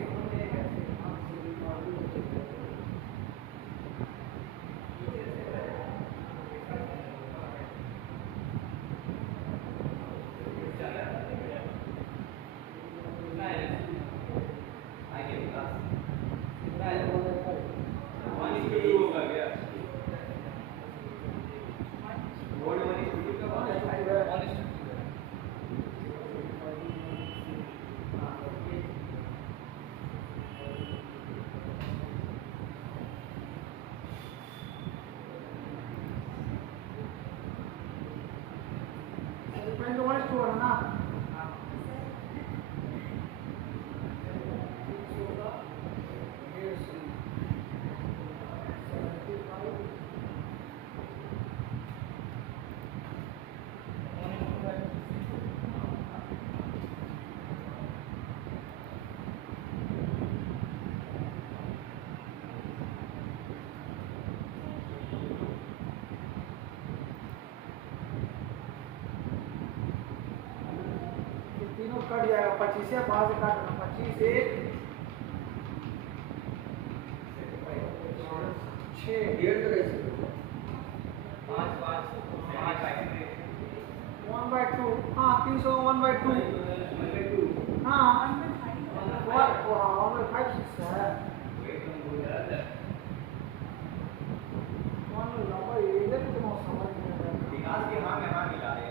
ना तीनों कट जाएगा, 25 से बाहर से काटना, 25 1 6 डेढ़ तो कैसे 1/2 हाँ 300 1/2 हाँ 1/5 है 1 लंबा इधर तो समझ नहीं आ रहा। विकास के हाँ में हाँ मिला है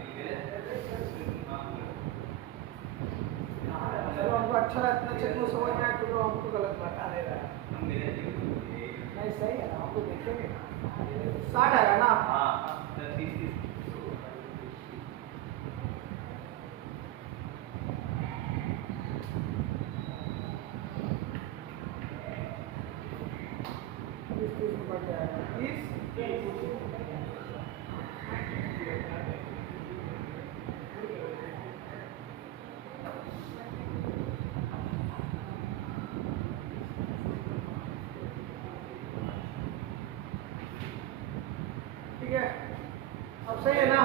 चलो हमको अच्छा इतना अच्छे को समझ में आया, तो हमको गलत बता दे रहा है। नहीं सही है ना, हमको देखेंगे 60 आएगा ना। हाँ बढ़ जाएगा 30 ठीक है, अब सही है ना।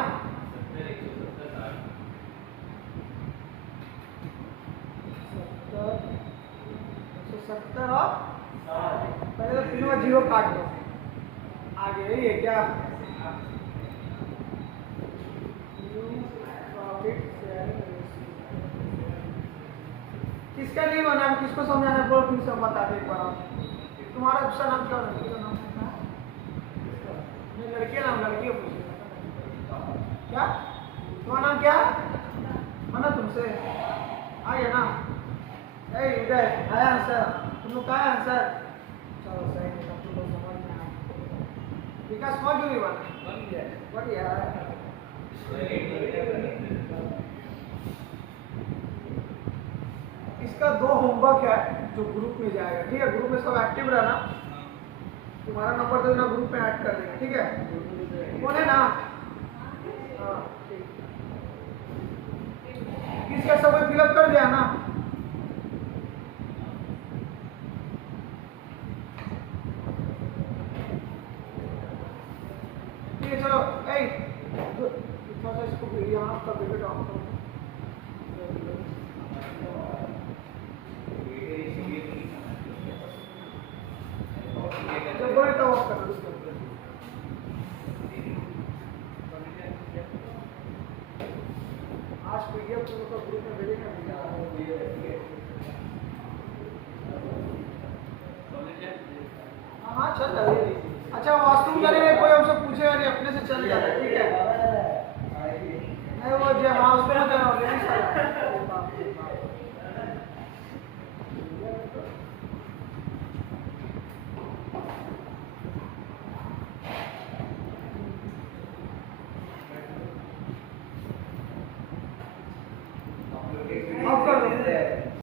170 और पहले तो तीनों का 0 काट दो, आगे यही है क्या? किसका नहीं बना, किसको समझाना बोलो, तुम सब बता दे एक बार। तुम्हारा दूसरा नाम क्या होना चाहिए? नाम लड़के नाम लड़की को पूछिए क्या तुम्हारा नाम क्या है मना तुमसे आ गया ना ए उदय आया आंसर तुम लोग का है आंसर चलो सही है तुम लोग समझ में आया विकास समझ क्यों नहीं बना बढ़िया इसका 2 होमवर्क है जो ग्रुप में जाएगा ठीक है ग्रुप में सब एक्टिव रहना तुम्हारा नंबर दे देना ग्रुप में ऐड कर देंगे ठीक है कौन है ना हाँ किसका सब फिलअप कर दिया ना ठीक है चलो ए थोड़ा सा इसको यहाँ का वीडियो ऑन करो जब बोले तब ऑफ करना उसको आज पीडीएफ तुम लोग को ग्रुप में भेजेंगे हाँ चल रहा है अच्छा वॉशरूम जाने में कोई हमसे पूछेगा नहीं अपने से चल जाता है ठीक है नहीं वो जो हाँ उसको ना जाना